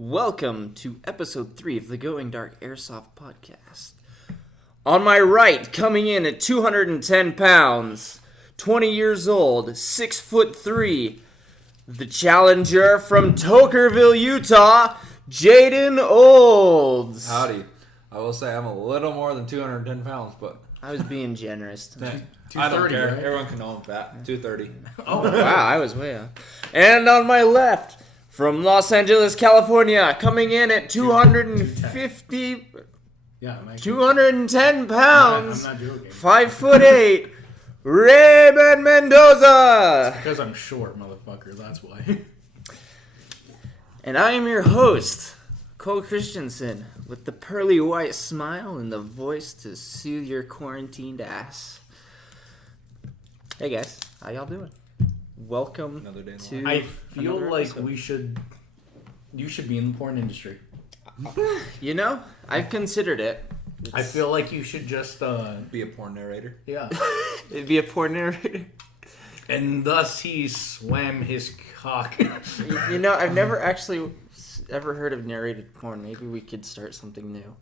Welcome to episode 3 of the Going Dark Airsoft podcast. On my right, coming in at 210 pounds, 20 years old, 6'3", the challenger from Tokerville, Utah, Jaden Olds. Howdy. I will say I'm a little more than 210 pounds, but... I was being generous. I don't care. Right? Everyone can know I'm fat. 230. Oh, wow, I was way up. And on my left, from Los Angeles, California, coming in at 250... 210 pounds, I'm not joking. 5'8", Raymond Mendoza. Because I'm short, motherfucker. That's why. And I am your host, Cole Christensen, with the pearly white smile and the voice to soothe your quarantined ass. Hey guys, how y'all doing? Welcome Another day in the to. I feel another like episode. you should be in the porn industry. You know, I've considered it. I feel like you should just, Be a porn narrator. yeah. It'd be a porn narrator. And thus he swam his cock. You know, I've never actually ever heard of narrated porn. Maybe we could start something new.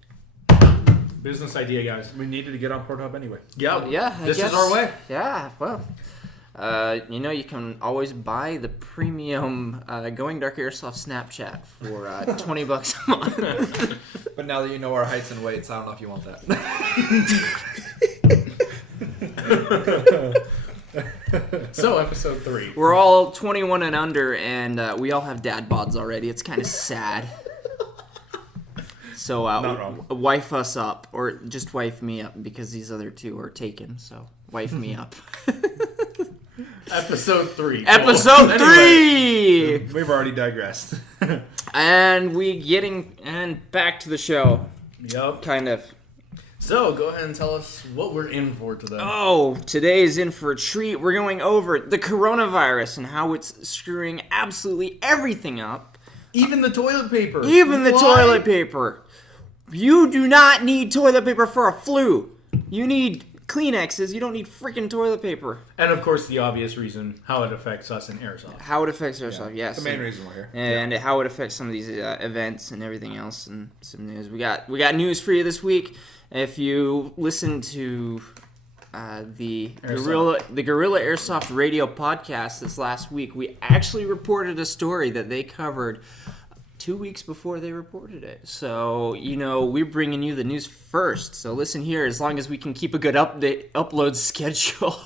Business idea, guys. We needed to get on Pornhub anyway. Yeah, Yeah, this guess. is our way. Yeah, well, you know, you can always buy the premium Going Dark Airsoft Snapchat for $20 a month. But now that you know our heights and weights, I don't know if you want that. So, episode 3. We're all 21 and under, and we all have dad bods already. It's kind of sad. So, Not wrong. wife us up, or just wife me up, because these other two are taken. So, wife me up. Episode 3. Episode Anyway. 3! We've already digressed. And back to the show, Yup. kind of. So, go ahead and tell us what we're in for today. Oh, today is in for a treat. We're going over the coronavirus and how it's screwing absolutely everything up. Even the toilet paper. Even the Why? toilet paper. You do not need toilet paper for a flu. You need Kleenexes. You don't need freaking toilet paper. And of course, the obvious reason, how it affects us in airsoft. How it affects ourselves, yes. The main reason we're here. And how it affects some of these events and everything else, and some news. We got news for you this week. If you listen to the Guerrilla Airsoft Radio podcast this last week, we actually reported a story that they covered 2 weeks before they reported it. So, you know, we're bringing you the news first. So listen here, as long as we can keep a good upload schedule.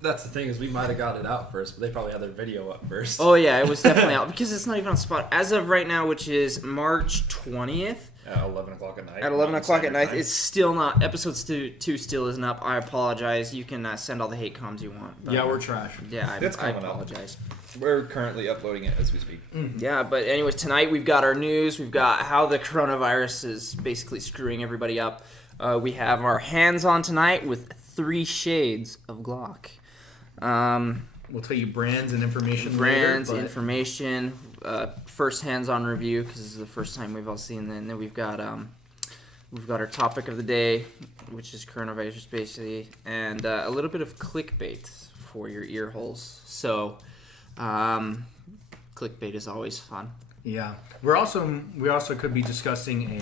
That's the thing, is we might have got it out first, but they probably had their video up first. Oh yeah, it was definitely out, because it's not even on spot. As of right now, which is March 20th, At 11 o'clock at night. at 11 o'clock at night, Time. it's still not, episode 2 still isn't up. I apologize. You can send all the hate comms you want. But, Yeah, we're trash. Yeah, It's I coming out. apologize. We're currently uploading it as we speak. Yeah, but anyways, tonight we've got our news. We've got how the coronavirus is basically screwing everybody up. We have our hands on tonight with 3 shades of Glock. We'll tell you brands and information Brands, later, but information, first hands-on review, because this is the first time we've all seen that. And then we've got our topic of the day, which is coronavirus basically, and a little bit of clickbait for your ear holes. So, clickbait is always fun. yeah. We also could be discussing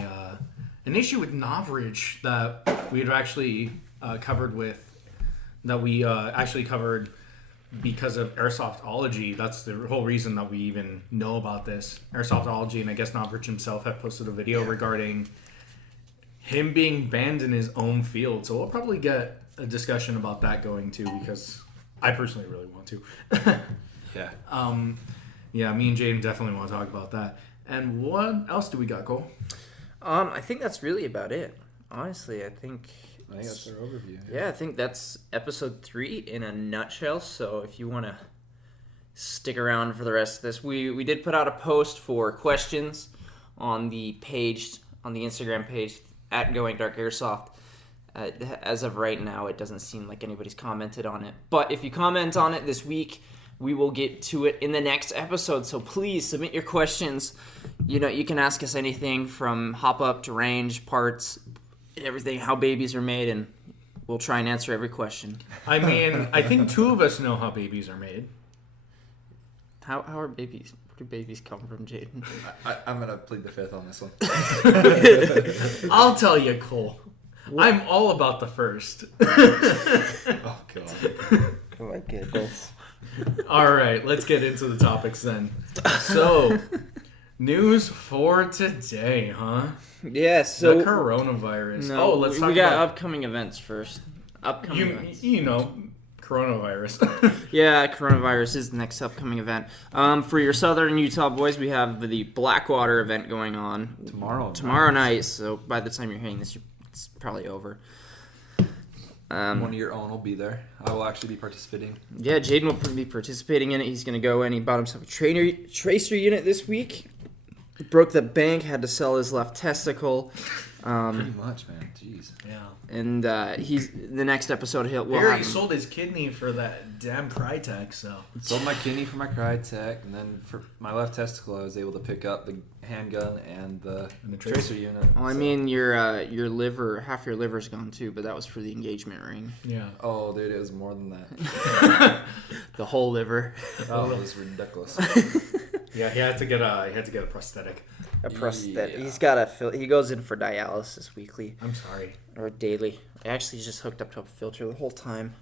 an issue with Novridge that we had actually covered because of Airsoftology. That's the whole reason that we even know about this. Airsoftology, and I guess Novridge himself have posted a video regarding him being banned in his own field. So we'll probably get a discussion about that going too, because I personally really want to. Yeah. Yeah, me and Jaden definitely want to talk about that. And what else do we got, Cole? I think that's really about it. Honestly, I think that's our overview. Yeah, I think that's episode 3 in a nutshell. So if you want to stick around for the rest of this, we did put out a post for questions on the page, on the Instagram page at Going Dark Airsoft. As of right now, it doesn't seem like anybody's commented on it. But if you comment on it this week, we will get to it in the next episode. So please submit your questions. You know, you can ask us anything from hop up to range, parts, everything, how babies are made, and we'll try and answer every question. I mean, I think 2 of us know how babies are made. How are babies? Where do babies come from, Jaden? I'm gonna plead the fifth on this one. I'll tell you, Cole. I'm all about the first. Oh god. Oh my goodness. All right, let's get into the topics then. So, news for today, huh? Yeah, so the coronavirus. no, Let's talk we got about upcoming events first. Upcoming events. you know, coronavirus. Yeah, coronavirus is the next upcoming event. For your Southern Utah boys, we have the Blackwater event going on tomorrow night. So by the time you're hearing this, it's probably over. One of your own will be there. I will actually be participating. Yeah, Jaden will be participating in it. He's going to go in. He bought himself a tracer unit this week. He broke the bank, had to sell his left testicle. Pretty much, man. Jeez. Yeah. And he's the next episode. We'll He have him. sold his kidney for that damn Crytek, so. Sold my kidney for my Crytek, and then for my left testicle, I was able to pick up the handgun and the tracer unit. Well, I mean, your liver, half your liver's gone too, but that was for the engagement ring. Yeah. Oh, dude, it was more than that. The whole liver. Oh, it was ridiculous. Yeah, he had to get a prosthetic. A prosthetic. Yeah. He's got he goes in for dialysis weekly I'm sorry. or daily. Actually, he's just hooked up to a filter the whole time.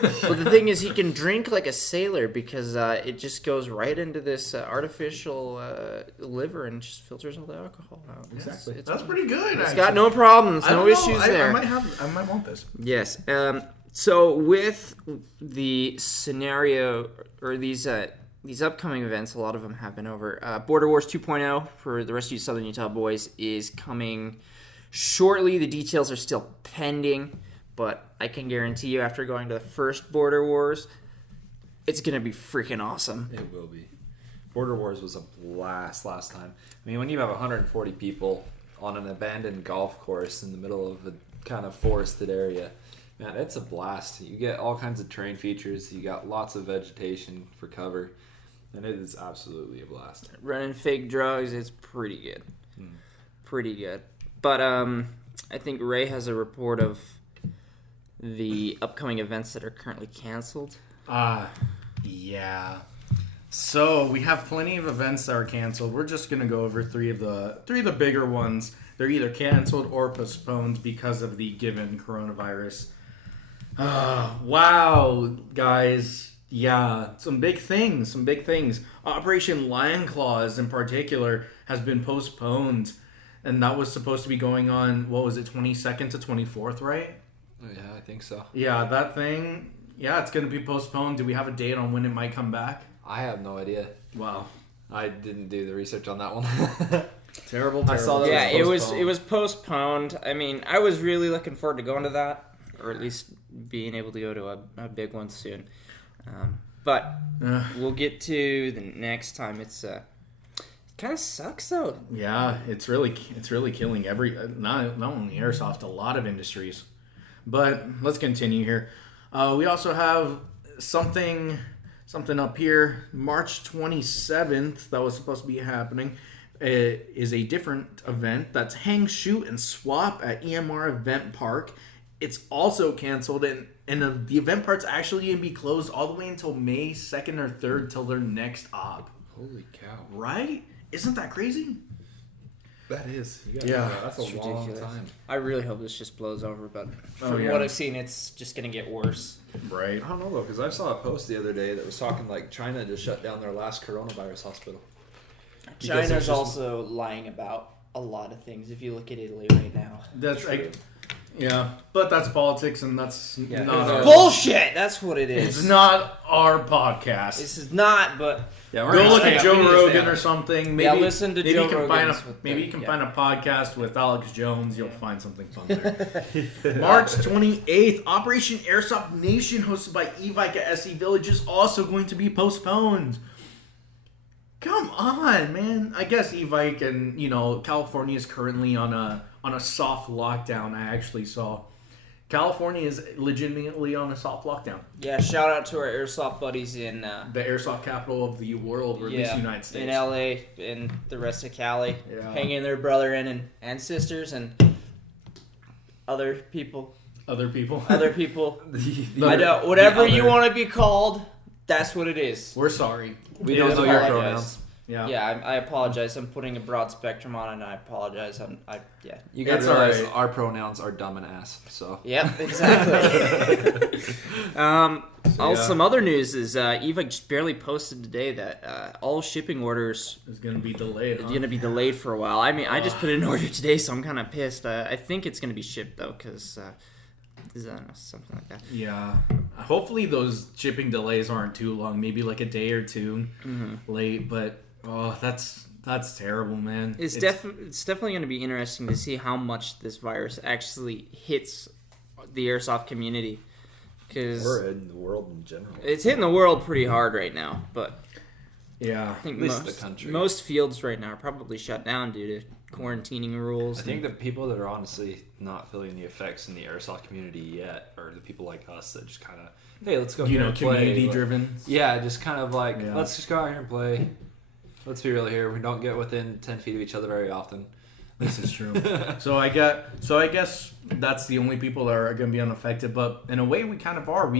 But the thing is, he can drink like a sailor because it just goes right into this artificial liver and just filters all the alcohol out. Exactly. It's That's pretty good. It's actually. got no problems, I no don't know. issues there. I might want this. Yes. So with the scenario or these upcoming events, a lot of them have been over. Border Wars 2.0 for the rest of you Southern Utah boys is coming shortly. The details are still pending, but I can guarantee you after going to the first Border Wars, it's going to be freaking awesome. It will be. Border Wars was a blast last time. I mean, when you have 140 people on an abandoned golf course in the middle of a kind of forested area, man, it's a blast. You get all kinds of terrain features. You got lots of vegetation for cover. And it is absolutely a blast. Running fake drugs is pretty good. Pretty good. But I think Ray has a report of the upcoming events that are currently canceled. Yeah. So we have plenty of events that are canceled. We're just gonna go over three of the bigger ones. They're either canceled or postponed because of the given coronavirus. Wow, guys. Yeah, some big things. Operation Lion Claws, in particular, has been postponed, and that was supposed to be going on. What was it, 22nd to 24th, right? Yeah, I think so. Yeah, that thing. Yeah, it's going to be postponed. Do we have a date on when it might come back? I have no idea. Wow, I didn't do the research on that one. terrible. I saw that. Yeah, It was it was postponed. I mean, I was really looking forward to going to that, or at least being able to go to a big one soon. But we'll get to the next time. It kind of sucks though. Yeah, it's really killing not only airsoft, a lot of industries. But let's continue here. We also have something up here. March 27th that was supposed to be happening is a different event. That's Hang, Shoot, and Swap at EMR Event Park. It's also canceled, and the event part's actually going to be closed all the way until May 2nd or 3rd till their next op. Holy cow. Right? Isn't that crazy? That is. Yeah, that's a long ridiculous. time. I really hope this just blows over, but from yeah. what I've seen, it's just going to get worse. Right. I don't know, though, because I saw a post the other day that was talking like China just shut down their last coronavirus hospital. China's also lying about a lot of things. If you look at Italy right now. That's right. Yeah, but that's politics, and that's not our, Bullshit! That's what it is. it's not our podcast. This is not, but Yeah, Go look stay at up. Joe We need to stay Rogan up. or something. Maybe, Yeah, listen to maybe Joe you can find Rogan's with maybe the- you can yeah. find a podcast with Alex Jones. You'll find something fun there. March 28th, Operation Airsoft Nation, hosted by Evike at SE Village, is also going to be postponed. Come on, man. I guess Evike and California is currently on a soft lockdown. I actually saw California is legitimately on a soft lockdown. yeah, shout out to our airsoft buddies in The airsoft capital of the world, or at least the United States. in LA and the rest of Cali, Yeah. hanging their brother in and sisters and other people. Other people. I don't, The- whatever the you other. want to be called. That's what it is. We're sorry. We It don't is know a your apologize. pronouns. Yeah. Yeah, I apologize. I'm putting a broad spectrum on it, and I apologize. Yeah. You gotta It's realize alright. our pronouns are dumb and ass. So Yep, exactly. yeah. Some other news is Eva just barely posted today that all shipping orders It's gonna be delayed. are Huh? going to be delayed for a while. I mean, I just put in an order today, so I'm kind of pissed. I think it's going to be shipped, though, because something like that. Yeah. Hopefully those shipping delays aren't too long. Maybe like a day or two late. But that's terrible, man. It's definitely going to be interesting to see how much this virus actually hits the airsoft community. Because we're in the world in general. it's hitting the world pretty hard right now, but Yeah. I think At least the country. most fields right now are probably shut down due to quarantining rules. I think the people that are honestly not feeling the effects in the airsoft community yet are the people like us that just kind of, hey, let's go here and play. community driven. Yeah, just kind of like, Yeah. let's just go out here and play. Let's be real here. We don't get within 10 feet of each other very often. This is true. So I guess that's the only people that are going to be unaffected. But in a way, we kind of are.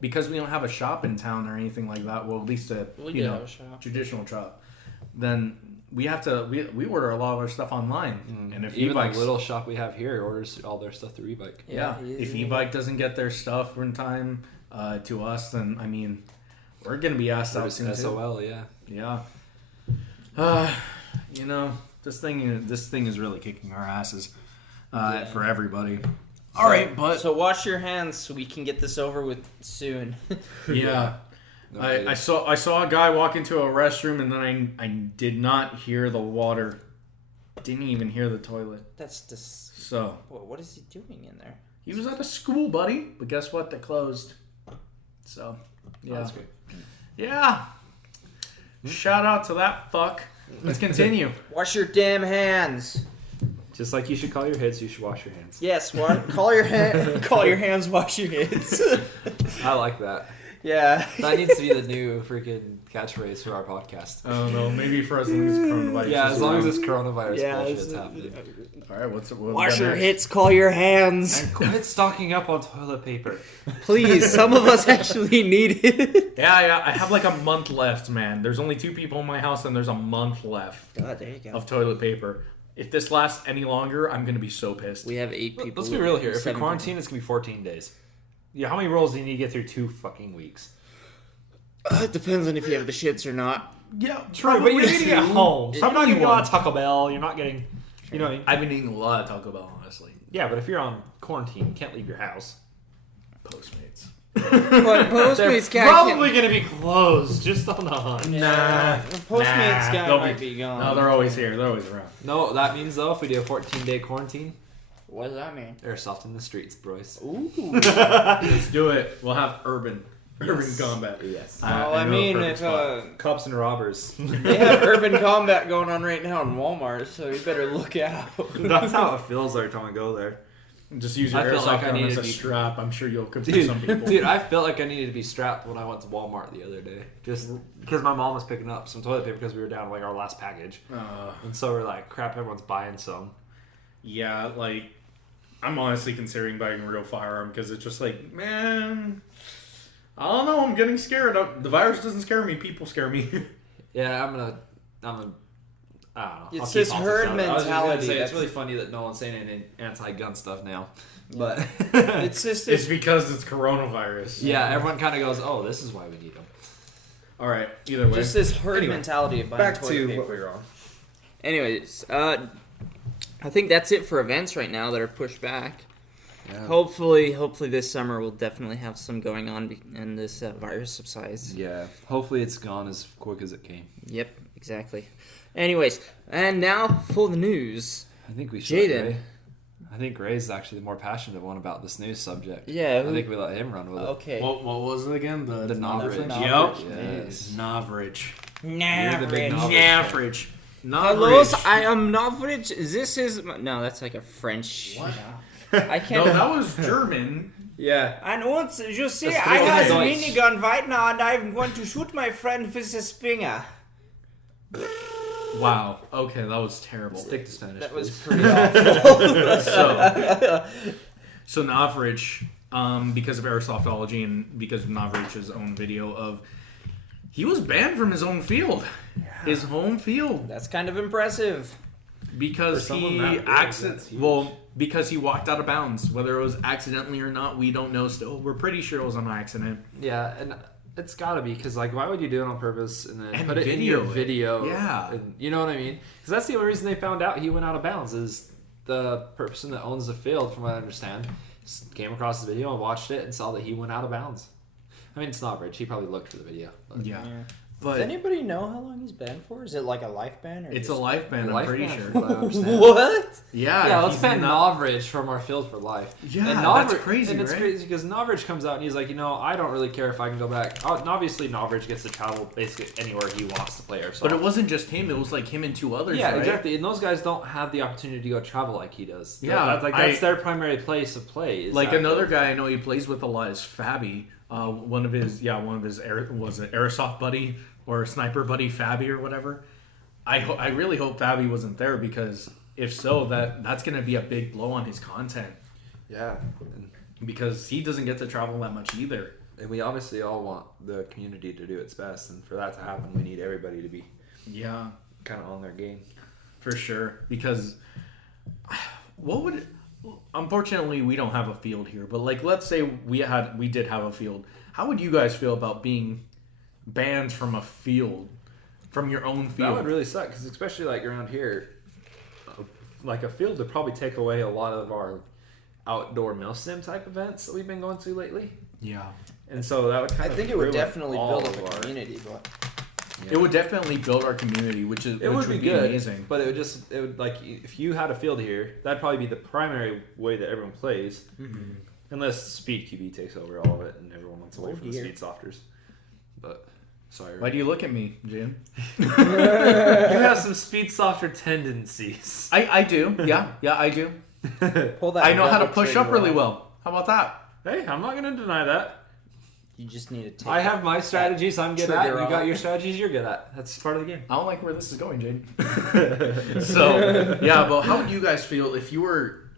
Because we don't have a shop in town or anything like that. Well, at least a have a shop. traditional shop. Then we have to we order a lot of our stuff online. And if Even e-bikes, the little shop we have here orders all their stuff through e-bike. yeah, if e-bike doesn't get their stuff in time to us, then I mean, we're going to be asked out soon too. SOL, yeah. Yeah. This thing is really kicking our asses for everybody. All right, but So wash your hands so we can get this over with soon. yeah, No I kidding. saw a guy walk into a restroom and then I did not hear the water, didn't even hear the toilet. That's just... So What is he doing in there? he was at a school, buddy. But guess what? They closed. So yeah, Oh, that's great. yeah. Shout out to that fuck. Let's continue. Wash your damn hands. Just like you should call your heads, you should wash your hands. Yes, call your hands, wash your hands. I like that. Yeah. That needs to be the new freaking catchphrase for our podcast. I don't know. Maybe for as long as coronavirus. Yeah, is as long as around. this coronavirus Yeah, bullshit's happening. All right, what Wash we got your next? hits, call your hands. And quit stocking up on toilet paper. Please, some of us actually need it. Yeah, I have like a month left, man. There's only 2 people in my house, and there's a month left God, there you go. of toilet paper. If this lasts any longer, I'm gonna be so pissed. We have 8 people. Let's be real here. If we 7 quarantine, it's going to be 14 days. Yeah, how many rolls do you need to get through 2 fucking weeks? It depends on if you have the shits or not. Yeah, True, but you're eating at home. So I'm not getting a lot of Anyone. Taco Bell. You're not getting, you know. I've been eating a lot of Taco Bell, honestly. Yeah, but if you're on quarantine, you can't leave your house. Postmates. But They're Postmates guy probably going to be closed. Just on the hunt. Nah. Postmates guy they'll might be gone. No, they're always here. They're always around. No, that means though, if we do a 14-day quarantine, What does that mean? airsoft in the streets, boys. Ooh. Let's do it. We'll have urban combat. Yes. Well, I I know a mean, perfect if spot. Cops and robbers. they have urban combat going on right now in Walmart, so you better look out. That's how it feels every time I go there. Just use your I feel airsoft like I gun need as to a be- strap. I'm sure you'll confuse some people. Dude, I felt like I needed to be strapped when I went to Walmart the other day. Just because my mom was picking up some toilet paper because we were down to like our last package. And so we're like, crap, everyone's buying some. Yeah, like, I'm honestly considering buying a real firearm because it's just like, man, I don't know, I'm getting scared. The virus doesn't scare me, people scare me. Yeah, I'm gonna, I don't know. It's I'll keep this politics herd out of it. I was just gonna mentality say, it's that's- really funny that no one's saying any anti-gun stuff now. But It's just It's because it's coronavirus. yeah, everyone kind of goes, oh, this is why we need them. All right, either way. just this herd Anyway, mentality of buying Back toilet to paper. what we were on. Anyways, I think that's it for events right now that are pushed back. Yeah. Hopefully this summer we'll definitely have some going on and this virus subsides. Yeah, hopefully it's gone as quick as it came. Yep, exactly. Anyways, and now for the news. I think we should. Jaden. Ray. I think Ray's actually the more passionate one about this news subject. Yeah, I think we let him run with it. Okay. What was it again? The Novrich. Yep. Yes. Navrich. You're the big novel. Navrich. Hello, Navrich. I am Novrich. This is no, that's like a French. What? I No, can't. that was German. Yeah. And once you see, That's I have a Deutsch. minigun right now, and I'm going to shoot my friend with a Springer. Wow. Okay, that was terrible. Stick to Spanish. That was please. pretty awful. So Navrich, because of Airsoftology and because of Navrich's own video of He was banned from his own field. His home field. That's kind of impressive. Because because he walked out of bounds. Whether it was accidentally or not, we don't know still. We're pretty sure it was an accident. Yeah, and it's gotta be, because like, why would you do it on purpose and then put it in video your video? Yeah. And, you know what I mean? Because that's the only reason they found out he went out of bounds, is the person that owns the field, from what I understand, came across the video and watched it and saw that he went out of bounds. I mean, it's not rich. He probably looked for the video. But. Yeah. Does anybody know how long he's banned for? Is it like a life ban? Or It's a life ban, I'm pretty sure. What? Yeah, let's ban Novridge from our field for life. Yeah, and that's crazy, and it's right? crazy because Novridge comes out and he's like, I don't really care if I can go back. And obviously, Novridge gets to travel basically anywhere he wants to play Airsoft. But it wasn't just him. It was like him and 2 others, Yeah, right? exactly. And those guys don't have the opportunity to go travel like he does. Yeah. That's their primary place of play. Like another guy I know he plays with a lot is Fabi. One of his was an Airsoft buddy or sniper buddy, Fabi or whatever. I really hope Fabi wasn't there, because if so, that's going to be a big blow on his content. Yeah. Because he doesn't get to travel that much either. And we obviously all want the community to do its best, and for that to happen, we need everybody to be kind of on their game. For sure. Because unfortunately, we don't have a field here, but like, let's say we did have a field. How would you guys feel about being banned from a field, from your own field? That would really suck, because especially like around here, like a field would probably take away a lot of our outdoor milsim type events that we've been going to lately. Yeah. And so that would I think it would definitely build up a community, but it would definitely build our community, which would be good, amazing. But it would like, if you had a field here, that'd probably be the primary way that everyone plays, unless Speed QB takes over all of it and everyone wants away from the Speed Softers. But sorry. Why do you look at me, Jim? You have some Speed Softer tendencies. I do. Yeah, I do. pull that. I know how to push up really well. How about that? Hey, I'm not going to deny that. You just need to take. I have my strategies I'm good at. You off. got your strategies you're good at. That's part of the game. I don't like where this is going, Jade. So, yeah, but how would you guys feel if you were,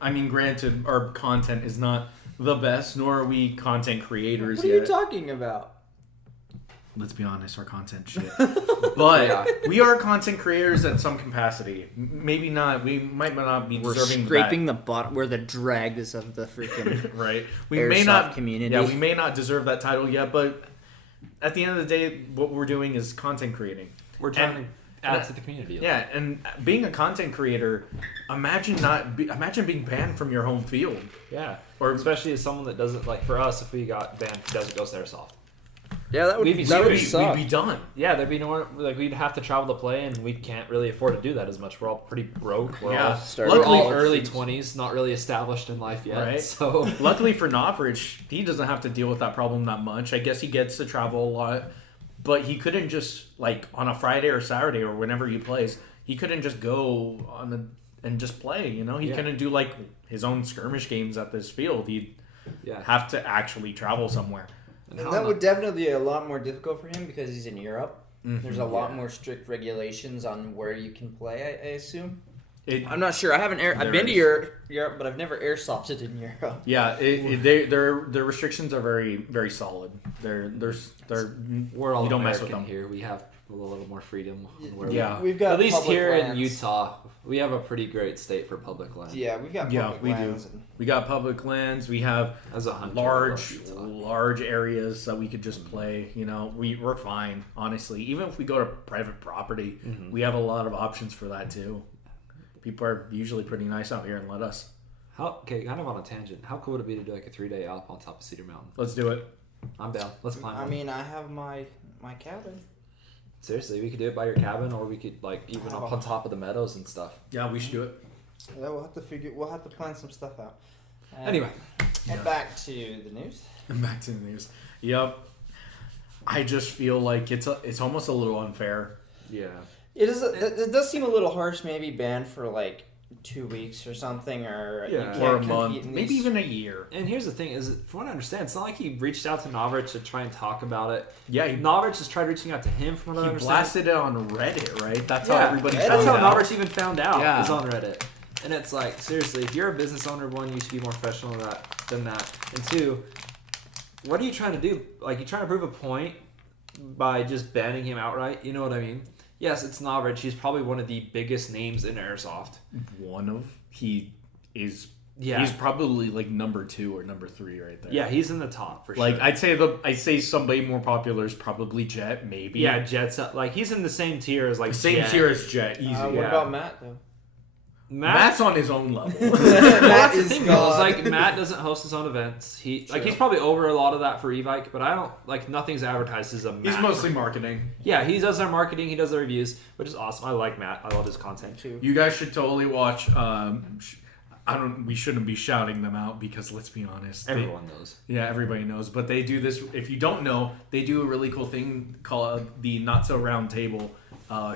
granted, our content is not the best, nor are we content creators What are you talking about? Let's be honest, our content shit. But we are content creators at some capacity. Maybe not. We might not be deserving. We're scraping the bottom. We're the dregs of the freaking right. We may not community. Yeah, we may not deserve that title yet, but at the end of the day, what we're doing is content creating. We're trying to add to the community. Yeah, and being a content creator, imagine being banned from your home field. Yeah, or especially as someone that doesn't, like for us, if we got banned from Desert Ghost Airsoft. Yeah, that would suck. We'd be done. Yeah, there'd be no, like, we'd have to travel to play, and we can't really afford to do that as much. We're all pretty broke. We're all early 20s, not really established in life yet. Right. So luckily for Novridge, he doesn't have to deal with that problem that much. I guess he gets to travel a lot, but he couldn't just, like, on a Friday or Saturday or whenever he plays, he couldn't just go and just play. You know, he couldn't do like his own skirmish games at this field. He'd have to actually travel somewhere. And that would definitely be a lot more difficult for him because he's in Europe. Mm-hmm. There's a lot more strict regulations on where you can play, I assume. I'm not sure. I've been to Europe, but I've never airsofted in Europe. Yeah, their restrictions are very, very solid. We're all you don't American mess with them here. We have a little more freedom. We've got at least here lands. in Utah, we have a pretty great state for public land. Yeah, we've got public lands. Do. We got public lands. We have large areas that we could just play. You know, we're fine. Honestly, even if we go to private property, we have a lot of options for that too. People are usually pretty nice out here and let us. Kind of on a tangent. How cool would it be to do like a 3-day Alp on top of Cedar Mountain? Let's do it. I'm down. Let's climb. I have my cabin. Seriously, we could do it by your cabin, or we could like even up on top of the meadows and stuff. Yeah, we should do it. Yeah, we'll have to plan some stuff out. Anyway, and back to the news. Back to the news. Yep. I just feel like it's almost a little unfair. Yeah. It is. It does seem a little harsh. Maybe banned for like 2 weeks or something, or or a month, maybe even a year. And here's the thing: is from what I understand, it's not like he reached out to Novridge to try and talk about it. Yeah, Novridge has tried reaching out to him. From what I understand, he blasted it on Reddit, right? That's how everybody. That's how Novridge even found out. Is on Reddit. And it's like, seriously, if you're a business owner, one, you should be more professional than that. And two, what are you trying to do? Like, you trying to prove a point by just banning him outright. You know what I mean? Yes, it's not rich. He's probably one of the biggest names in airsoft. He's probably like number 2 or number 3 right there. Yeah, he's in the top for sure. Like I'd say somebody more popular is probably Jet, maybe. Yeah, Jet's like he's in the same tier as like same Jet. tier as Jet. Easy. What about Matt though? Matt's on his own level. Matt the is thing God. though, is, like Matt doesn't host his own events. He's probably over a lot of that for Evike, but I don't like nothing's advertised as a Matt. He's mostly marketing. Yeah, he does our marketing, he does the reviews, which is awesome. I like Matt. I love his content too. You guys should totally watch. We shouldn't be shouting them out because let's be honest, Everyone knows. Yeah, everybody knows. But they do this. If you don't know, they do a really cool thing called the Not So Round Table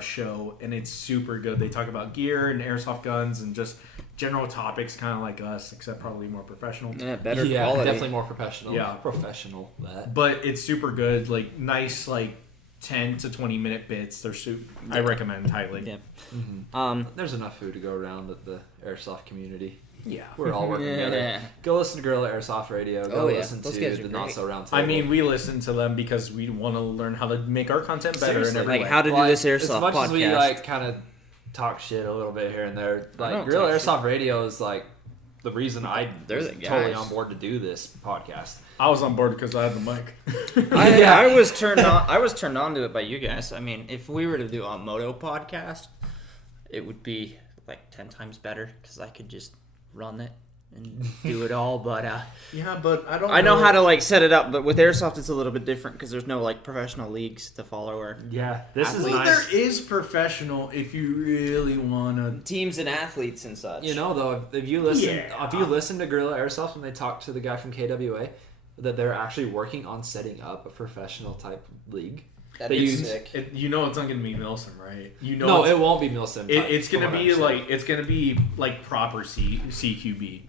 show, and it's super good. They talk about gear and airsoft guns and just general topics, kind of like us, except probably more professional. Yeah, better Yeah, quality. definitely more professional. Yeah. Professional. That. But it's super good. Like nice, like 10 to 20 minute bits. They're I recommend highly. Yeah. Mm-hmm. There's enough food to go around at the airsoft community. Yeah. We're all working together. Go listen to Gorilla Airsoft Radio. Go listen Those to guys the are Not great. So Round Table. I mean, we listen to them because we want to learn how to make our content better Seriously. and every Like way. how to do this airsoft as much podcast. as we like kind of talk shit a little bit here and there, like Gorilla Airsoft Radio is like the reason They're was the guys. totally on board to do this podcast. I was on board because I had the mic. I was turned on. I was turned on to it by you guys. I mean, if we were to do a moto podcast, it would be like 10 times better because I could just run it and do it all. But Yeah, but I don't. I know how to like set it up. But with airsoft, it's a little bit different because there's no like professional leagues to follow or Yeah, this is Athletes. nice. There is professional if you really wanna. teams and athletes and such. You know, though, if you listen to Gorilla Airsoft and they talk to the guy from KWA, that they're actually working on setting up a professional type league. that'd they be use- sick. It's not gonna be Milsim, right? No, it won't be Milsim. It's from gonna what I be understand. like proper CQB.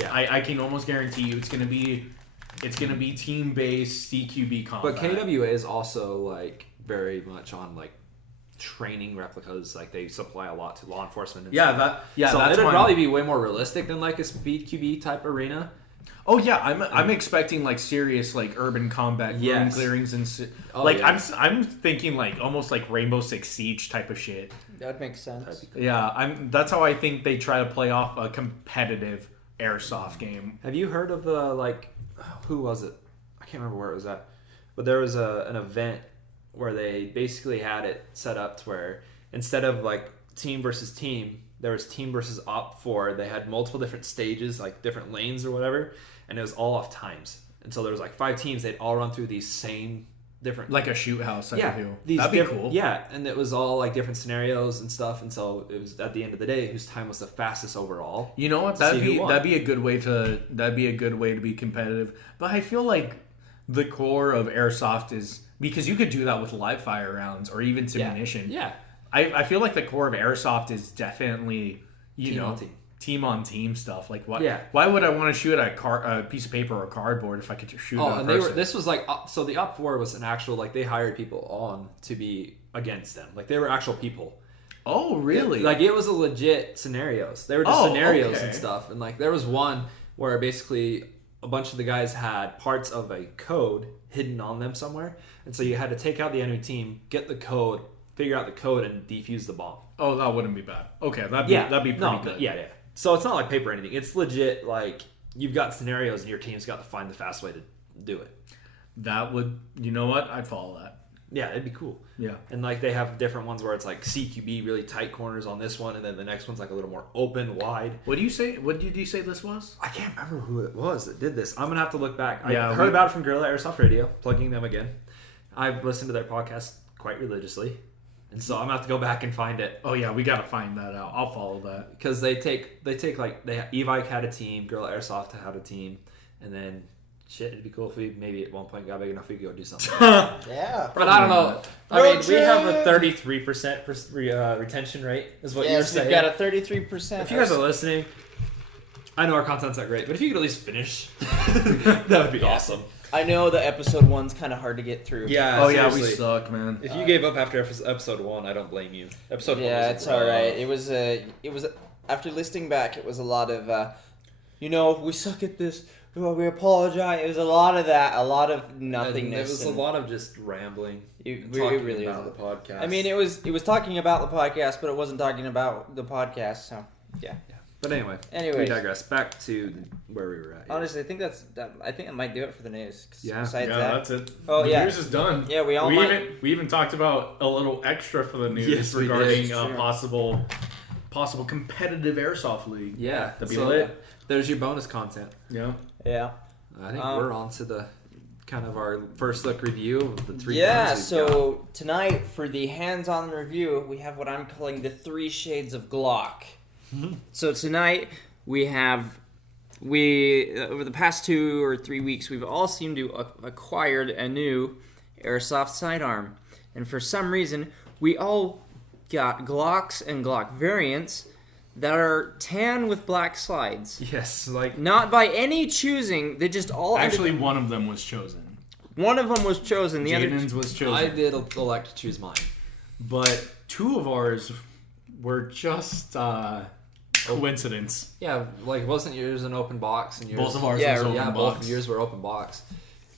Yeah. I can almost guarantee you it's gonna be team based CQB combat. But KWA is also like very much on like training replicas. Like they supply a lot to law enforcement. And stuff. So that's it'd why probably be way more realistic than like a speed QB type arena. Oh yeah, I'm expecting like serious like urban combat room Yes. clearings and Oh, like yeah. I'm thinking like almost like Rainbow Six Siege type of shit. That makes sense. Yeah, that's how I think they try to play off a competitive airsoft game. Have you heard of the like? Who was it? I can't remember where it was at. But there was an event where they basically had it set up to where instead of like team versus team, there was team versus op 4. They had multiple different stages, like different lanes or whatever, and it was all off times. And so there was like 5 teams. They'd all run through these same different Like a shoot house type of deal. these That'd be different- cool. Yeah, and it was all like different scenarios and stuff. And so it was at the end of the day whose time was the fastest overall. You know what? To see who won. That'd be a good way to be competitive. But I feel like the core of airsoft is because you could do that with live fire rounds or even simulation. Yeah. I feel like the core of airsoft is definitely Team on team. team on team stuff. Like what? Yeah. Why would I want to shoot a piece of paper or cardboard if I could just shoot? Oh, at a and person? this was like so the up 4 was an actual like they hired people on to be against them. Like they were actual people. Oh, really? Like it was a legit scenarios. They were just Oh, scenarios okay. and stuff. And like there was one where basically a bunch of the guys had parts of a code hidden on them somewhere, and so you had to take out the enemy team, get the code, figure out the code, and defuse the bomb. Oh, that wouldn't be bad. Okay, that'd be pretty good. Yeah. So it's not like paper or anything. It's legit. Like you've got scenarios, and your team's got to find the fast way to do it. That would. You know what? I'd follow that. Yeah, it'd be cool. Yeah. And like they have different ones where it's like CQB, really tight corners on this one, and then the next one's like a little more open, wide. What do you say? What did you say this was? I can't remember who it was that did this. I'm gonna have to look back. Yeah, I heard about it from Gorilla Airsoft Radio, plugging them again. I've listened to their podcast quite religiously, and so I'm gonna have to go back and find it Oh yeah, we gotta find that out. I'll follow that. because they take like Evike had a team, Gorilla Airsoft had a team, and then shit, it'd be cool if we maybe at one point got big enough we could go do something. Yeah. But I don't know. I Road mean, we have a trip! 33% retention rate, is what you're Yes, saying. we've got a 33%. If you guys are listening, I know our content's not great, but if you could at least finish, that would be awesome. I know the episode 1's kind of hard to get through. Yeah. Oh yeah, we seriously. suck, man. If you gave up after episode 1, I don't blame you. Episode 1 Yeah, was it's all right. It was after listening back, it was a lot of, we suck at this. Well, we apologize. It was a lot of that, a lot of And nothingness. it was a lot of just rambling. It Talking really about was. the podcast. I mean, it was talking about the podcast, but it wasn't talking about the podcast. So, yeah. But anyway, Anyways. we digress. Back to where we were at. Honestly, I think I think I might do it for the news. 'Cause Yeah. Besides Yeah, that, that's it. Oh, the yeah. news is done. Yeah, we all might- we even talked about a little extra for the news Yes, we did. regarding Sure. possible competitive airsoft league. Yeah, That'd be so lit. there's your bonus content. Yeah. yeah. I think we're on to the kind of our first look review of the 3 Yeah, guns we've got. so tonight for the hands-on review, we have what I'm calling the 3 shades of Glock. So tonight we over the past 2 or 3 weeks, we've all seemed to acquired a new airsoft sidearm, and for some reason we all got Glocks and Glock variants that are tan with black slides. Yes, like Not by any choosing, they just all Actually, one of them was chosen. one of them was chosen. The other Jaden's was chosen. I did elect to choose mine. But 2 of ours were just coincidence. Yeah, like wasn't yours an open box and yours? Both of ours Yeah, was open yeah, box. both of yours were open box.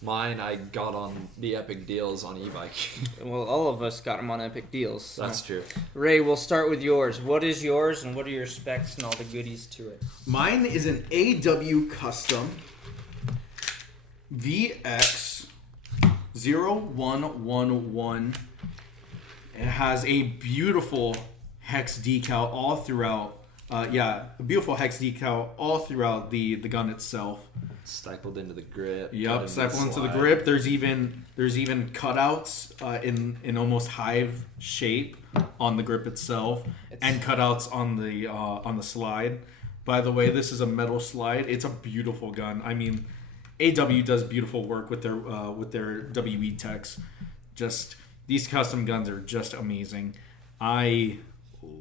Mine I got on the Epic deals on e-bike. Well, all of us got them on Epic Deals. So. That's true. Ray, we'll start with yours. What is yours, and what are your specs and all the goodies to it? Mine is an AW Custom VX0111. It has a beautiful hex decal all throughout. A beautiful hex decal all throughout the gun itself. Stapled into the grip. Yep, stapled into the grip. There's even cutouts in almost hive shape on the grip itself, and cutouts on the slide. By the way, this is a metal slide. It's a beautiful gun. I mean, AW does beautiful work with their WE techs. Just these custom guns are just amazing. I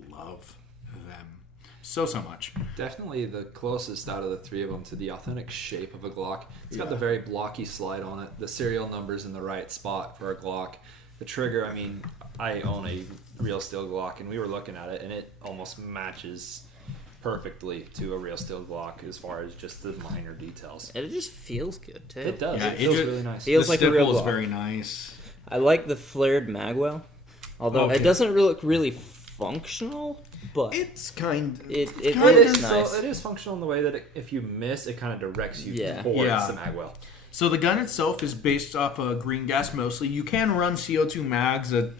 love them so much. Definitely the closest out of the 3 of them to the authentic shape of a Glock. It's got the very blocky slide on it. The serial number's in the right spot for a Glock. The trigger, I mean, I own a real steel Glock, and we were looking at it, and it almost matches perfectly to a real steel Glock as far as just the minor details. And it just feels good, too. It does. Yeah, it feels it really nice. feels the like a real stipple is Glock. very nice. I like the flared magwell, although Okay. it doesn't really look really functional, but It's kind. it kinda is is, nice. So it is functional in the way that if you miss, it kind of directs you Yeah. towards Yeah. the magwell. So the gun itself is based off of green gas mostly. You can run CO2 mags, but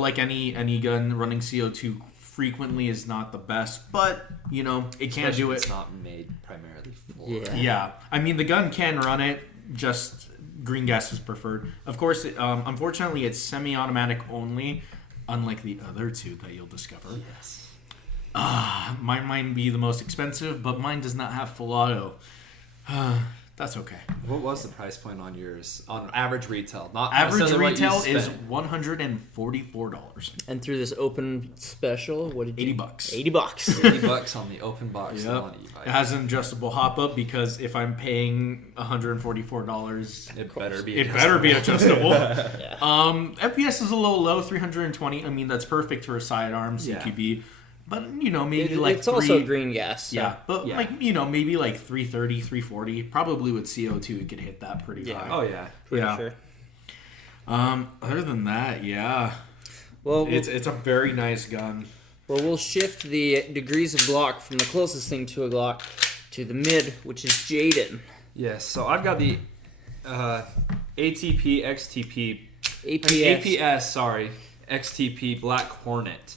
like any gun, running CO2 frequently is not the best. But it can Especially do if it. It's not made primarily for. Yeah. Yeah, I mean the gun can run it. Just green gas is preferred. Of course, unfortunately, it's semi-automatic only, unlike the other 2 that you'll discover. Yes. Mine might be the most expensive, but mine does not have full auto. That's okay. What was the price point on yours? On average retail, not Average necessarily what you retail is spent. $144. And through this open special, what did you... $80. $80. $80 on the open box Yep. on e-bike. It has an adjustable hop up because if I'm paying $144, It better be. it better be adjustable. Yeah. FPS is a little low, 320. I mean, that's perfect for a sidearm Yeah. CQB. But, maybe like it's also green gas. So. Yeah, but Yeah. maybe like 330, 340. Probably with CO2, it could hit that pretty Yeah. high. Oh yeah. Pretty Yeah. sure. Other than that, yeah. Well, It's a very nice gun. we'll shift the degrees of Glock from the closest thing to a Glock to the mid, which is Jaden. Yes. So I've got the ATP XTP APS. APS. Sorry, XTP Black Hornet.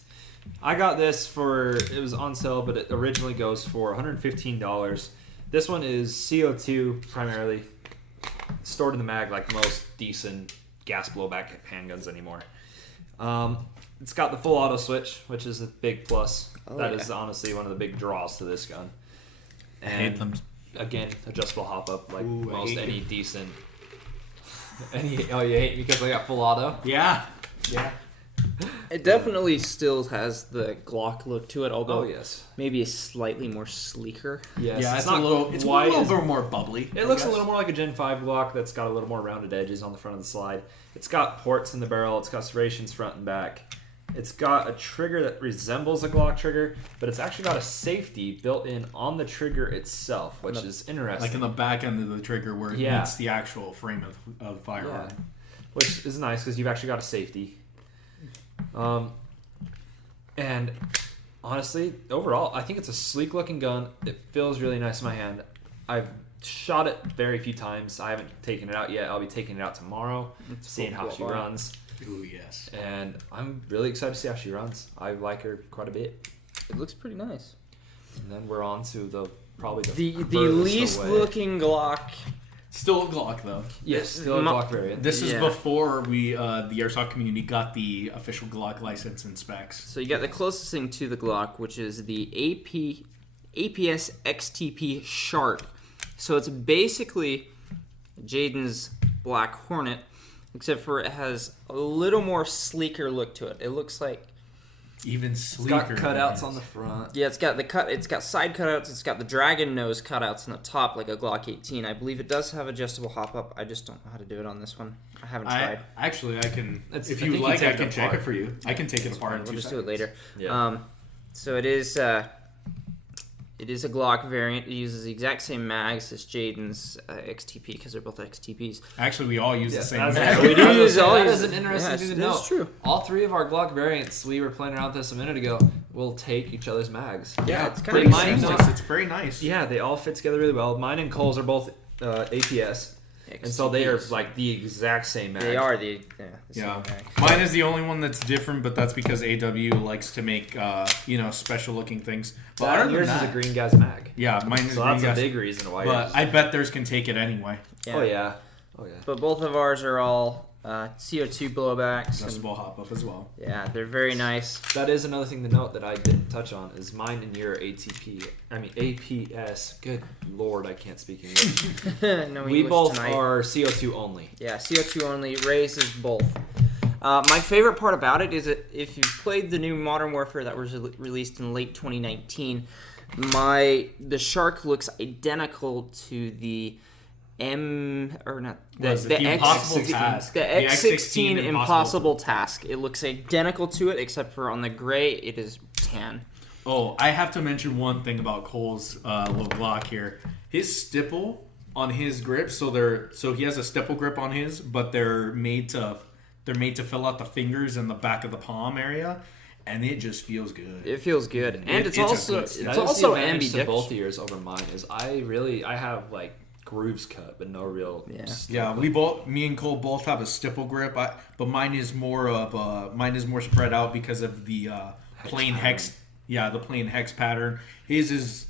I got this it was on sale, but it originally goes for $115. This one is CO2 primarily, stored in the mag like most decent gas blowback handguns anymore. It's got the full auto switch, which is a big plus. Oh, That yeah. is honestly one of the big draws to this gun. I hate them. Again, adjustable hop up like Ooh, I most hate any it. decent. You hate because I got full auto? Yeah. Yeah. It definitely still has the Glock look to it, although Oh yes. maybe slightly more sleeker. Yes. Yeah, it's it's not a little quite as- bit more bubbly. It looks a little more like a Gen 5 Glock that's got a little more rounded edges on the front of the slide. It's got ports in the barrel. It's got serrations front and back. It's got a trigger that resembles a Glock trigger, but it's actually got a safety built in on the trigger itself, which is interesting. Like in the back end of the trigger where it meets the actual frame of the firearm. Yeah. Which is nice because you've actually got a safety. And honestly, overall, I think it's a sleek looking gun. It feels really nice in my hand. I've shot it very few times. I haven't taken it out yet. I'll be taking it out tomorrow, seeing how she runs. Ooh, yes. And I'm really excited to see how she runs. I like her quite a bit. It looks pretty nice. And then we're on to the least away. looking Glock. Still a Glock, though. Yes, still a Glock variant. This is before the airsoft community got the official Glock license and specs. So you got the closest thing to the Glock, which is the APS XTP Shark. So it's basically Jaden's Black Hornet, except for it has a little more sleeker look to it. It looks like even It's sleeker. got cutouts on the front. it's got side cutouts. It's got the dragon nose cutouts on the top, like a Glock 18. I believe it does have adjustable hop up. I just don't know how to do it on this one. I haven't tried. Actually, I can. If If you you like, like, I I can can take check it it for you. I can take it apart. We'll just do it later. Yeah. So it is a Glock variant. It uses the exact same mags as Jaden's XTP because they're both XTPs. Actually, we all use the same. That's- mag. we do use all That use- is an interesting yeah, thing to it know. is true. All three of our Glock variants, we were playing around with this a minute ago, will take each other's mags. Yeah, it's kind Pretty of mine is seamless. It's very nice. Yeah, they all fit together really well. Mine and Cole's are both APS, and so they are like the exact same mag. They are the same Yeah. mag. Mine is the only one that's different, but that's because AW likes to make special looking things. But other than Yours that, is a green guy's mag. yeah, mine is So green that's a gas. big reason why. But I bet theirs can take it anyway. Oh yeah. But both of ours are all CO2 blowbacks. And, Adjustable hop up as well. yeah, they're very nice. That is another thing to note that I didn't touch on is mine and your APS. Good lord, I can't speak English. No We English both tonight. are CO2 only. Yeah, CO2 only raises both. My favorite part about it is that if you've played the new Modern Warfare that was released in late 2019, the Shark looks identical to the Impossible Task. The X16 Impossible Task. It looks identical to it, except for on the gray, it is tan. Oh, I have to mention one thing about Cole's little Glock here. His stipple on his grip, so he has a stipple grip on his, but they're made to fill out the fingers and the back of the palm area, and it just feels good. It feels good, and it's a also good step. it's That is also the advantage to both ambidextrous. of yours over mine is I have like grooves cut, but no real. Yeah, me and Cole both have a stipple grip, but mine is more spread out because of the plain hex. Yeah, the plain hex pattern. His is.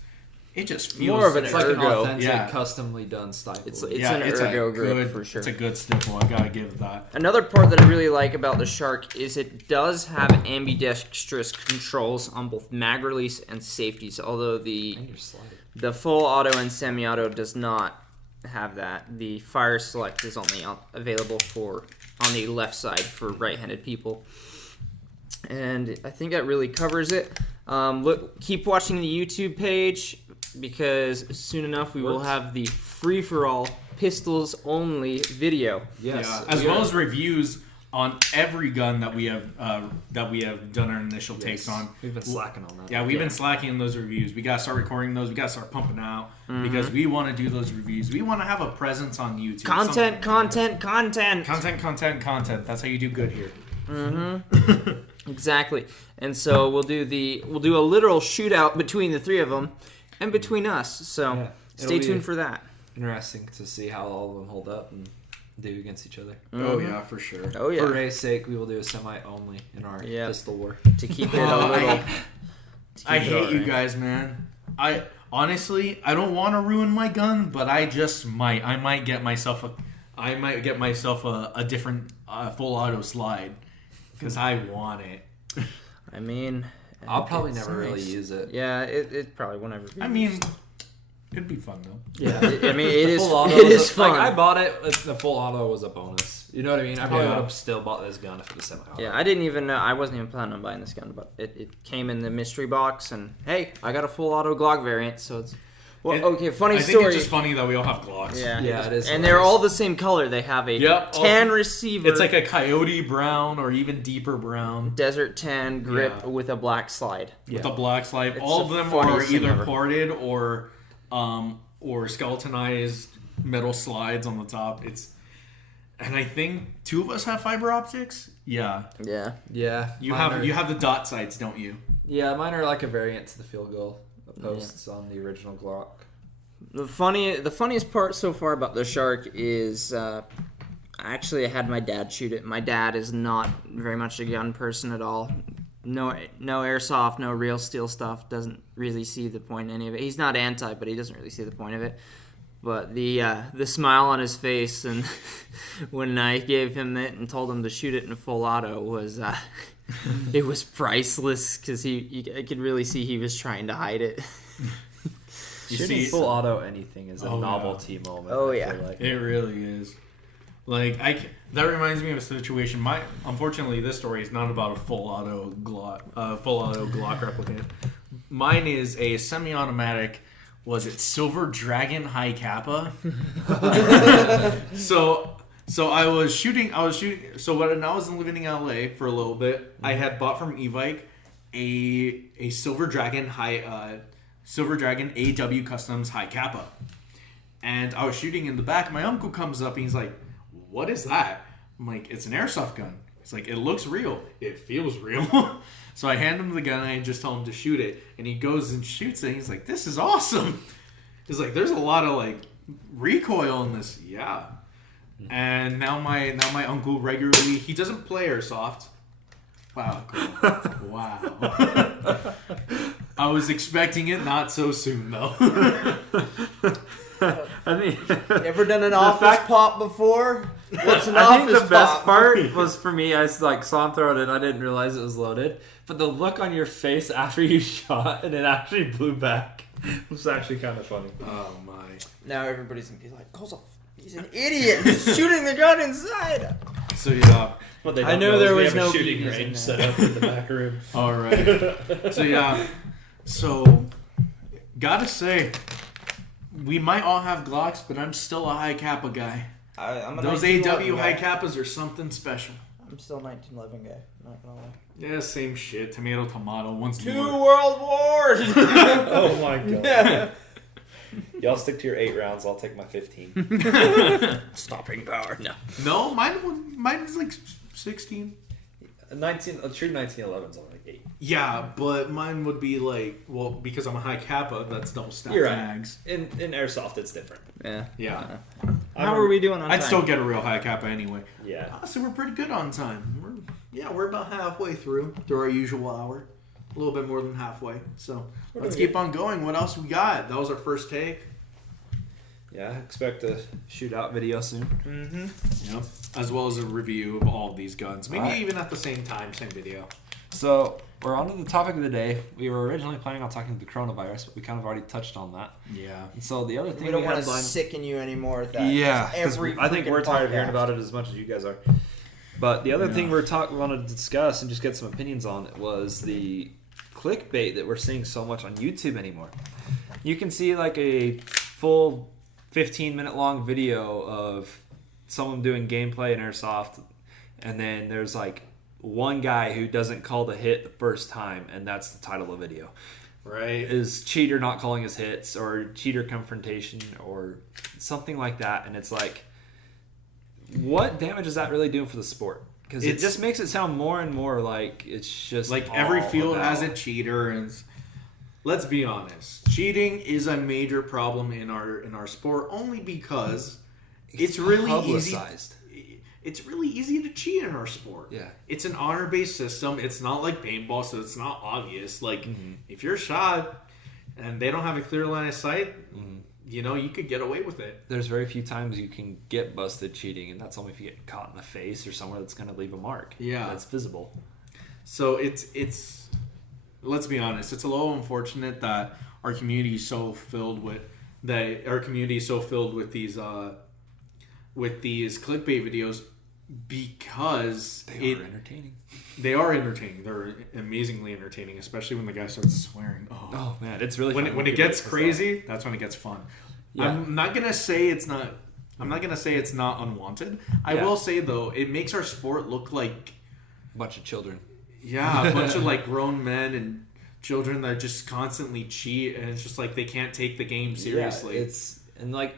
It just feels More of an It's like an ergo. authentic, Yeah. customly done style. It's an ergo grip for sure. It's a good stipple. I gotta give that. Another part that I really like about the Shark is it does have ambidextrous controls on both mag release and safeties, although and your slide. the full auto and semi-auto does not have that. The fire select is only available on the left side for right-handed people. And I think that really covers it. Keep watching the YouTube page because soon enough we will have the free-for-all pistols only video. Yes, Yeah, as well as reviews on every gun that we have done our initial takes on. We've been slacking on that. Yeah, we've been slacking in those reviews. We gotta start recording those. We gotta start pumping out because we want to do those reviews. We want to have a presence on YouTube. Content. Content. That's how you do good here. Exactly. And so we'll do a literal shootout between the three of them and between us. So Yeah. stay It'll be tuned for that. Interesting to see how all of them hold up and do against each other. Oh yeah, for sure. Oh yeah. For Ray's sake, we will do a semi-only in our pistol war. To keep it a little. I hate you guys, man. I honestly don't want to ruin my gun, but I just might. I might get myself a different full auto slide because I want it. I mean, I'll probably it's never really nice. use it. Yeah, it probably won't ever be. I mean, it'd be fun though. yeah. I mean, it is. Full auto It was is fun. Like, I bought it. The full auto was a bonus. You know what I mean? I probably Yeah. would have still bought this gun if it was semi-auto. Yeah, I didn't even know. I wasn't even planning on buying this gun, but it came in the mystery box, and hey, I got a full auto Glock variant, so it's Well, okay, funny I think story. it's just funny that we all have Glocks. Yeah, it is And they're hilarious. all the same color. They have a Yep, tan receiver. It's like a coyote brown or even deeper brown desert tan grip Yeah. with a black slide. with a black slide. It's All the of them funniest are thing either ever. parted or skeletonized metal slides on the top. And I think 2 of us have fiber optics. Yeah, Yeah. Yeah, you mine have are- you have the dot sights, don't you? Yeah, mine are like a variant to the field goal posts on the original Glock. The funniest part so far about the Shark is actually I had my dad shoot it. My dad is not very much a gun person at all. No airsoft, no real steel stuff. Doesn't really see the point in any of it. He's not anti, but he doesn't really see the point of it. But the smile on his face and when I gave him it and told him to shoot it in full auto was it was priceless because I could really see he was trying to hide it. Shooting full auto anything is a Oh, yeah. novelty moment. Oh, I yeah. feel like. It really is. Like that reminds me of a situation. Unfortunately, this story is not about a full auto Glock replicant. Mine is a semi-automatic. Was it Silver Dragon High Kappa? So I was shooting. So when I was living in LA for a little bit, I had bought from Evike a Silver Dragon AW Customs High Kappa, and I was shooting in the back. My uncle comes up and he's like, "What is that?" I'm like, "It's an airsoft gun." It's like, "It looks real. It feels real." So I hand him the gun and I just tell him to shoot it, and he goes and shoots it. And he's like, "This is awesome." He's like, "There's a lot of like recoil in this." Yeah. And now my uncle regularly, he doesn't play airsoft. Wow, cool. Wow. I was expecting it not so soon though. I mean, Ever done an office pop before? What's an I think office the best pop? part was for me. I like saw him throw it in. I didn't realize it was loaded, but the look on your face after you shot and it actually blew back was actually kind of funny. Oh my. Now everybody's gonna be like, he's an idiot. He's shooting the gun inside. So yeah. What they I don't know know there is we was have no a shooting BBs in range there. set up in the back room. All right. So yeah. So gotta say, we might all have Glocks, but I'm still a high Kappa guy. I'm a Those 1911 AW high guy. Kappas are something special. I'm still a 1911 guy. Not gonna lie. Yeah, same shit. Tomato, tomato. Once 2 more. world wars. Oh my god! Y'all stick to your 8 rounds. I'll take my 15. Stopping power. No. No, mine is like 16. A true 1911's only like 8. Yeah, but mine would be like, well, because I'm a high Kappa, that's double stack You're right. mags. In airsoft, it's different. Yeah. Yeah. How are we doing on I'd time? still get a real high Kappa anyway. Yeah. So we're pretty good on time. We're about halfway through our usual hour. A little bit more than halfway. So let's keep on going. What else we got? That was our first take. Yeah. Expect a shootout video soon. Yep. As well as a review of all of these guns. Maybe Alright. even at the same time, same video. So we're on to the topic of the day. We were originally planning on talking the coronavirus, but we kind of already touched on that. Yeah. And so the other thing We don't want had to lined- sicken you anymore. With that. Yeah, 'cause Every I think we're freaking tired of hearing podcast. about it as much as you guys are. But the other thing we wanted to discuss and just get some opinions on was the clickbait that we're seeing so much on YouTube anymore. You can see like a full 15-minute long video of someone doing gameplay in Airsoft, and then there's like one guy who doesn't call the hit the first time, and that's the title of the video. Right. Is cheater not calling his hits, or cheater confrontation, or something like that, and it's like, what damage is that really doing for the sport? Because it just makes it sound more and more like it's just Like every all field about- has a cheater, and let's be honest, cheating is a major problem in our sport only because it's really easy. publicized. It's really easy to cheat in our sport. Yeah. It's an honor-based system. It's not like paintball, so it's not obvious. Like if you're shot and they don't have a clear line of sight, you could get away with it. There's very few times you can get busted cheating, and that's only if you get caught in the face or somewhere that's going to leave a mark. Yeah. That's visible. So it's let's be honest, it's a little unfortunate that our community is so filled with these clickbait videos because They are entertaining. They are entertaining. They're amazingly entertaining, especially when the guy starts swearing. Oh man, it's really when fun when it gets crazy. That's when it gets fun. Yeah. I'm not gonna say it's not. I'm not gonna say it's not unwanted. I will say though, it makes our sport look like a bunch of children. Yeah, a bunch of like grown men and children that just constantly cheat, and it's just like they can't take the game seriously. Yeah, it's and like,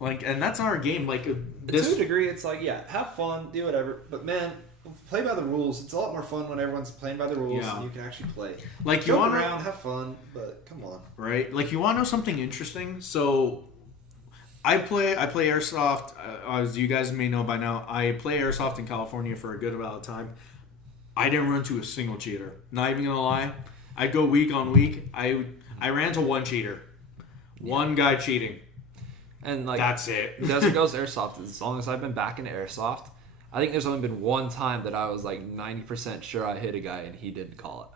and that's our game. Like To a degree, it's like, yeah, have fun, do whatever. But man, play by the rules. It's a lot more fun when everyone's playing by the rules and you can actually play. Like you joke want around, have fun, but come on. Right? Like you want to know something interesting? So I play airsoft. As you guys may know by now, I play airsoft in California for a good amount of time. I didn't run to a single cheater. Not even gonna lie. I go week on week. I ran to one cheater, one guy cheating, and like that's it. Desert Ghost Airsoft. As long as I've been back into airsoft, I think there's only been one time that I was like 90% sure I hit a guy and he didn't call it.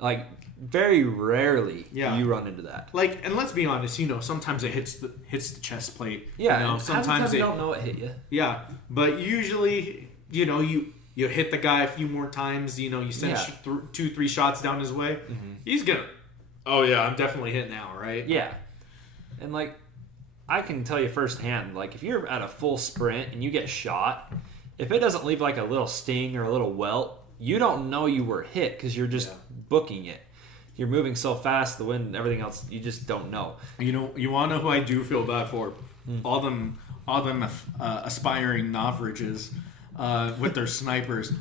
Like very rarely you run into that. Like, and let's be honest, sometimes it hits the chest plate. Yeah, sometimes you don't know it hit you. Yeah, but usually, you hit the guy a few more times. You send 2-3 shots down his way. Mm-hmm. He's gonna. Oh yeah, I'm definitely hit now, right? Yeah, and like I can tell you firsthand, like if you're at a full sprint and you get shot, if it doesn't leave like a little sting or a little welt, you don't know you were hit because you're just booking it. You're moving so fast, the wind, everything else, you just don't know. You want to know who I do feel bad for? All them aspiring Novridges with their snipers.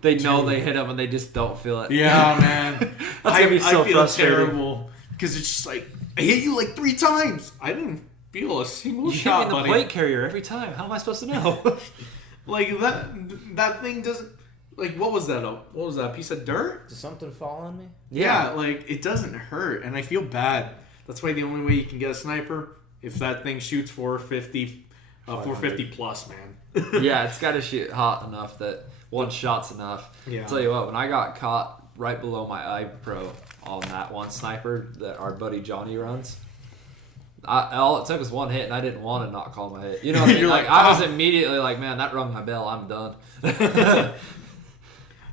They know they hit them and they just don't feel it. Yeah, man. That's gonna be so I feel frustrating. terrible because it's just like I hit you like 3 times. I didn't feel a single You shot, hit me in the buddy. plate carrier every time. How am I supposed to know? Like that thing doesn't. Like what was that? What was that? A piece of dirt? Does something fall on me? Yeah, like it doesn't hurt, and I feel bad. That's why the only way you can get a sniper if that thing shoots 450 plus, man. Yeah, it's got to shoot hot enough that one shot's enough. Yeah. I'll tell you what, when I got caught right below my eye pro on that one sniper that our buddy Johnny runs, all it took was one hit, and I didn't want to not call my hit. You know what I mean? You're like, like, I was immediately like, man, that rung my bell. I'm done.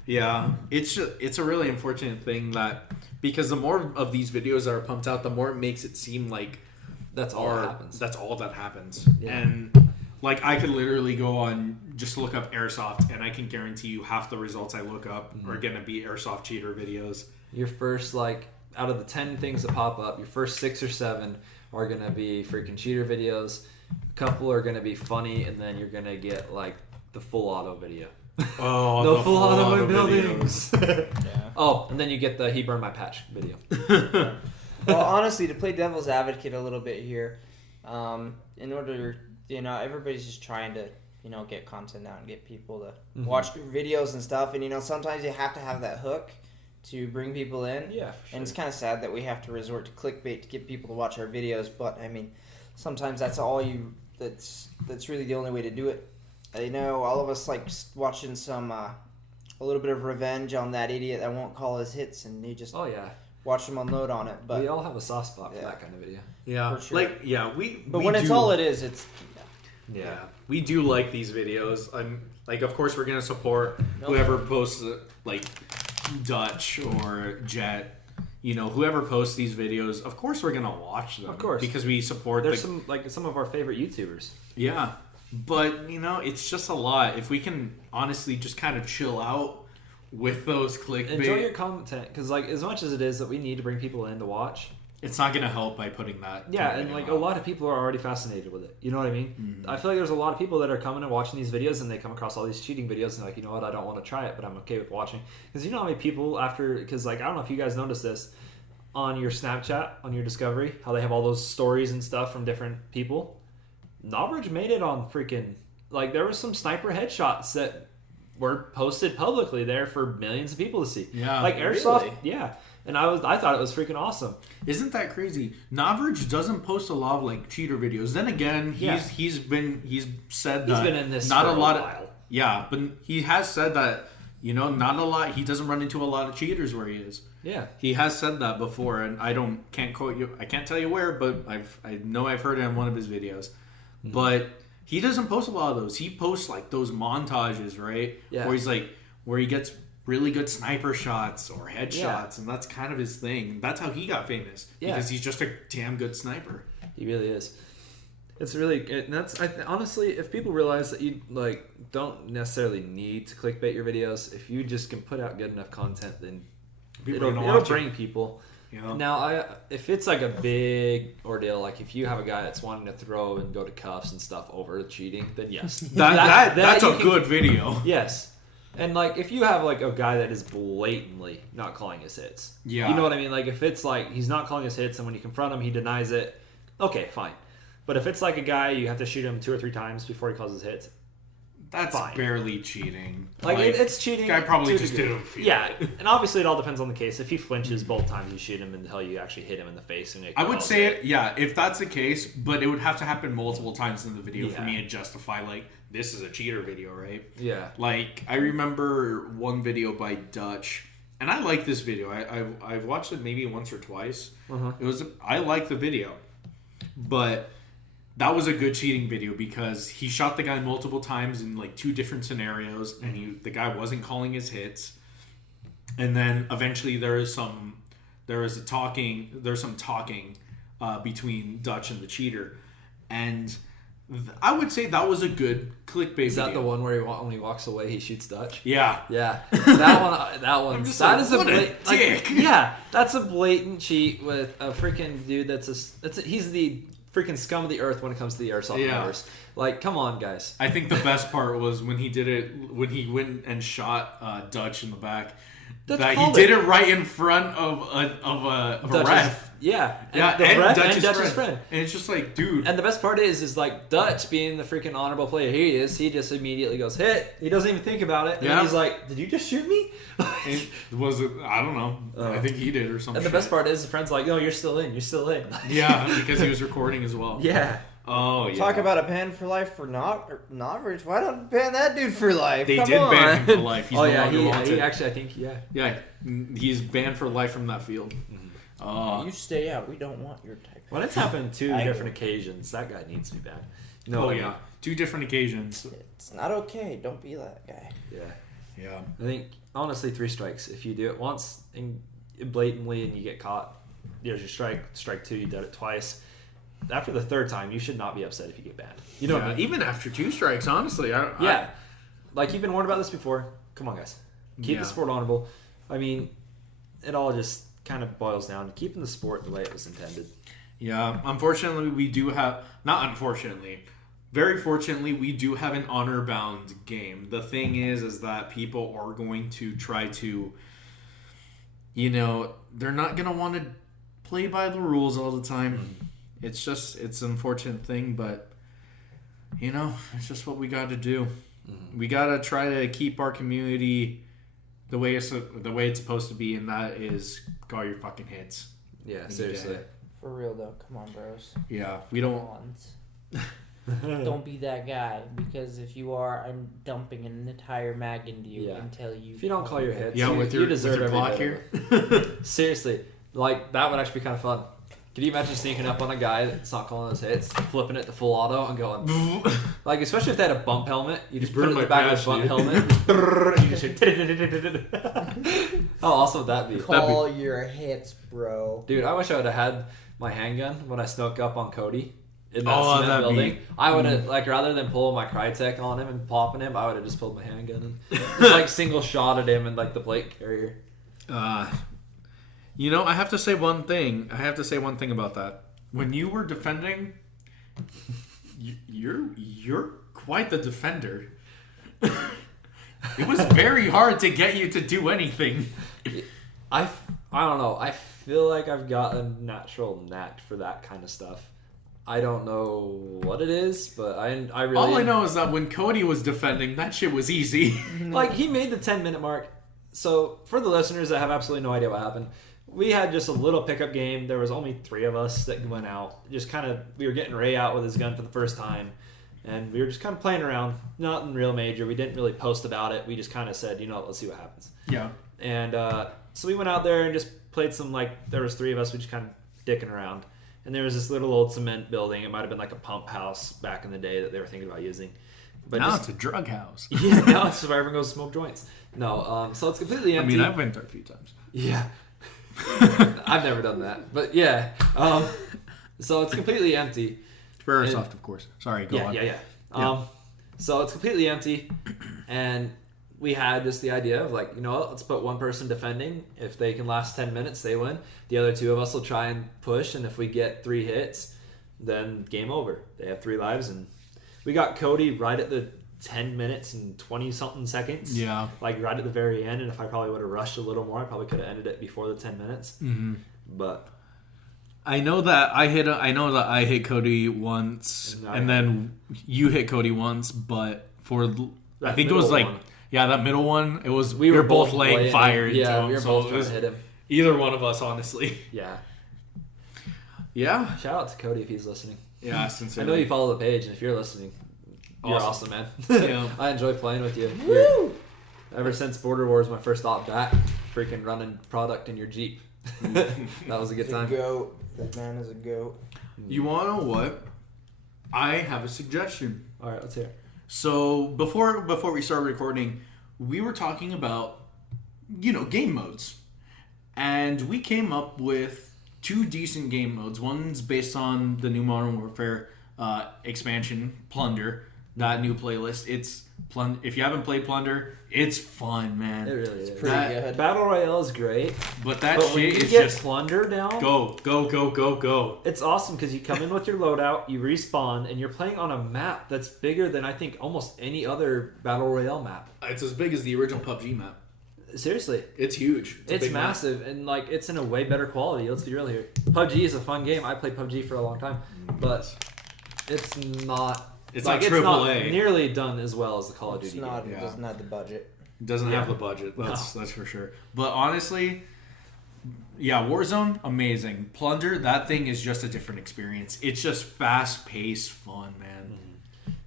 Yeah, it's a really unfortunate thing that because the more of these videos that are pumped out, the more it makes it seem like That's all that happens. That's all that happens. Yeah. And like I could literally go on just look up airsoft, and I can guarantee you half the results I look up are gonna be airsoft cheater videos. Your first out of the 10 things that pop up, your first 6 or 7 are gonna be freaking cheater videos. A couple are gonna be funny, and then you're gonna get like the full auto video. Oh, no full auto buildings. Yeah. Oh, and then you get the he burned my patch video. Well, honestly, to play devil's advocate a little bit here, in order, everybody's just trying to, get content out and get people to watch videos and stuff. And, sometimes you have to have that hook to bring people in. Yeah, for sure. And it's kind of sad that we have to resort to clickbait to get people to watch our videos. But, I mean, sometimes that's that's really the only way to do it. I know all of us like watching some a little bit of revenge on that idiot that won't call his hits, and you just watch them unload on it. But we all have a soft spot for that kind of video. Yeah, for sure. But when it's all it is, it's we do like these videos. Of course we're gonna support whoever posts like Dutch or Jet. Whoever posts these videos, of course we're gonna watch them. Of course, because we support. There's some of our favorite YouTubers. Yeah. But, it's just a lot. If we can honestly just kind of chill out with those clickbait. Enjoy your content, because, as much as it is that we need to bring people in to watch, it's not going to help by putting that. Yeah, and, a lot of people are already fascinated with it. You know what I mean? Mm-hmm. I feel like there's a lot of people that are coming and watching these videos, and they come across all these cheating videos, and they're like, you know what, I don't want to try it, but I'm okay with watching. Because you know how many people because, I don't know if you guys noticed this, on your Snapchat, on your Discovery, how they have all those stories and stuff from different people. Novridge made it on freaking there was some sniper headshots that were posted publicly there for millions of people to see. Yeah, airsoft. Really? Yeah, and I thought it was freaking awesome. Isn't that crazy? Novridge doesn't post a lot of cheater videos. Then again, he's said that he's been in this not for a lot while. Yeah, but he has said that not a lot. He doesn't run into a lot of cheaters where he is. Yeah, he has said that before, and can't quote you. I can't tell you where, but I know I've heard it in one of his videos. But he doesn't post a lot of those. He posts like those montages, right? Yeah. Where he gets really good sniper shots or headshots, and that's kind of his thing. That's how he got famous because he's just a damn good sniper. He really is. It's really, and that's honestly, if people realize that you like don't necessarily need to clickbait your videos, if you just can put out good enough content, then it'll bring people. You know? Now, if it's like a big ordeal, like if you have a guy that's wanting to throw and go to cuffs and stuff over cheating, then yes, that's a good video. Yes. And like if you have like a guy that is blatantly not calling his hits, yeah, you know what I mean. Like if it's like he's not calling his hits, and when you confront him, he denies it. Okay, fine. But if it's like a guy you have to shoot him 2 or 3 times before he calls his hits, that's fine. Barely cheating. Like it's cheating. Guy probably just did it. Yeah, and obviously it all depends on the case. If he flinches both times you shoot him until you actually hit him in the face, and I would say it. Yeah, if that's the case, but it would have to happen multiple times in the video for me to justify like this is a cheater video, right? Yeah. Like I remember one video by Dutch, and I like this video. I've watched it maybe once or twice. I like the video, but that was a good cheating video because he shot the guy multiple times in like 2 different scenarios, and the guy wasn't calling his hits. And then eventually there's some talking between Dutch and the cheater, and I would say that was a good clickbait video. Is that the one where when he walks away he shoots Dutch? Yeah. That one That's a blatant cheat with a freaking dude he's the freaking scum of the earth when it comes to the airsoft universe. Like, come on, guys. I think the best part was when he did it, when he went and shot Dutch in the back. He did it right in front of a ref. Yeah. And ref Dutch's and Dutch's friend. And it's just like, dude. And the best part is like Dutch being the freaking honorable player he is, he just immediately goes, hit. He doesn't even think about it. And he's like, did you just shoot me? Was it? I don't know. I think he did or something. And the best part is the friend's like, no, you're still in. You're still in. Yeah, because he was recording as well. Yeah. Oh, yeah. Talk about a ban for life for not average. Why don't ban that dude for life? They Come did on. ban him for life. He's no longer wanted. he actually, I think, Yeah, he's banned for life from that field. You stay out. We don't want your type. When it's happened 2 different occasions, that guy needs to be banned. No, 2 different occasions. It's not okay. Don't be that guy. Yeah. I think, honestly, 3 strikes. If you do it once and blatantly and you get caught, there's your strike. Strike 2, you did it twice. After the 3rd time, you should not be upset if you get banned. You know what I mean? Even after 2 strikes, honestly. Like, you've been warned about this before. Come on, guys. Keep the sport honorable. I mean, it all just kind of boils down to keeping the sport the way it was intended. Yeah. Unfortunately, we do have... Not unfortunately. Very fortunately, we do have an honor-bound game. The thing is that people are going to try to... they're not going to want to play by the rules all the time. It's an unfortunate thing, but, it's just what we got to do. We got to try to keep our community the way it's supposed to be, and that is call your fucking hits. Yeah, seriously. For real, though. Come on, bros. Yeah, we don't... Don't be that guy, because if you are, I'm dumping an entire mag into you until you... If you don't call your hits, you deserve your every here. Seriously. Like, that would actually be kind of fun. Can you imagine sneaking up on a guy that's not calling his hits, flipping it to full auto, and going... like, especially if they had a bump helmet. You just put it in the back of the bump helmet. You just How awesome would that be? Call your hits, bro. Dude, I wish I would have had my handgun when I snuck up on Cody in that cement building. I would have, like, rather than pulling my Crytek on him and popping him, I would have just pulled my handgun and just, like, single shot at him and, like, the plate carrier. I have to say one thing. About that. When you were defending, you're quite the defender. It was very hard to get you to do anything. I don't know. I feel like I've got a natural knack for that kind of stuff. I don't know what it is, but I really... All I know is that when Cody was defending, that shit was easy. Like, he made the 10-minute mark. So, for the listeners that have absolutely no idea what happened, we had just a little pickup game. There was only 3 of us that went out. Just kind of... We were getting Ray out with his gun for the first time. And we were just kind of playing around. Nothing real major. We didn't really post about it. We just kind of said, let's see what happens. Yeah. And so we went out there and just played some, like... There was 3 of us. We just kind of dicking around. and there was this little old cement building. It might have been like a pump house back in the day that they were thinking about using. But Now it's a drug house. yeah, now it's where everyone goes to smoke joints. No, so it's completely empty. I mean, I've been there a few times. Yeah. I've never done that. But yeah. So it's completely empty. For Airsoft, of course. Sorry, go on. Yeah. So it's completely empty. And we had just the idea of like, let's put one person defending. If they can last 10 minutes, they win. The other two of us will try and push. And if we get 3 hits, then game over. They have 3 lives. And we got Cody right at the 10 minutes and 20 something seconds. Yeah. Like right at the very end. And if I probably would have rushed a little more, I probably could have ended it before the 10 minutes. Mm-hmm. But I know that I hit Cody once, and then you hit Cody once, but I think it was like, that middle one, it was, we were both laying fire. Yeah, we were both trying to hit him. Either one of us, honestly. Yeah. Yeah. Shout out to Cody if he's listening. Yeah, sincerely. I know you follow the page, and if you're listening, you're awesome, man. Yeah. I enjoy playing with you. Woo! Ever since Border Wars, my first op back, freaking running product in your Jeep. That was a good time. Goat. That man is a goat. You want to know what? I have a suggestion. All right, let's hear it. So before we started recording, we were talking about, game modes. And we came up with 2 decent game modes. One's based on the new Modern Warfare expansion, Plunder, that new playlist. It's if you haven't played Plunder, it's fun, man. It really is. Pretty good. Battle Royale is great, But that but when shit you is get just Plunder down, go. it's awesome because you come in with your loadout, you respawn, and you're playing on a map that's bigger than I think almost any other Battle Royale map. It's as big as the original PUBG map. Seriously. It's huge. It's a big map. massive, and like it's in a way better quality. Let's be real here. PUBG is a fun game. I played PUBG for a long time, but it's not. It's like it's not AAA. nearly done as well as the Call of It's Duty. not. game. It doesn't have the budget. It doesn't have the budget. That's for sure. But honestly, Warzone, amazing. Plunder, that thing is just a different experience. It's just fast-paced fun, man.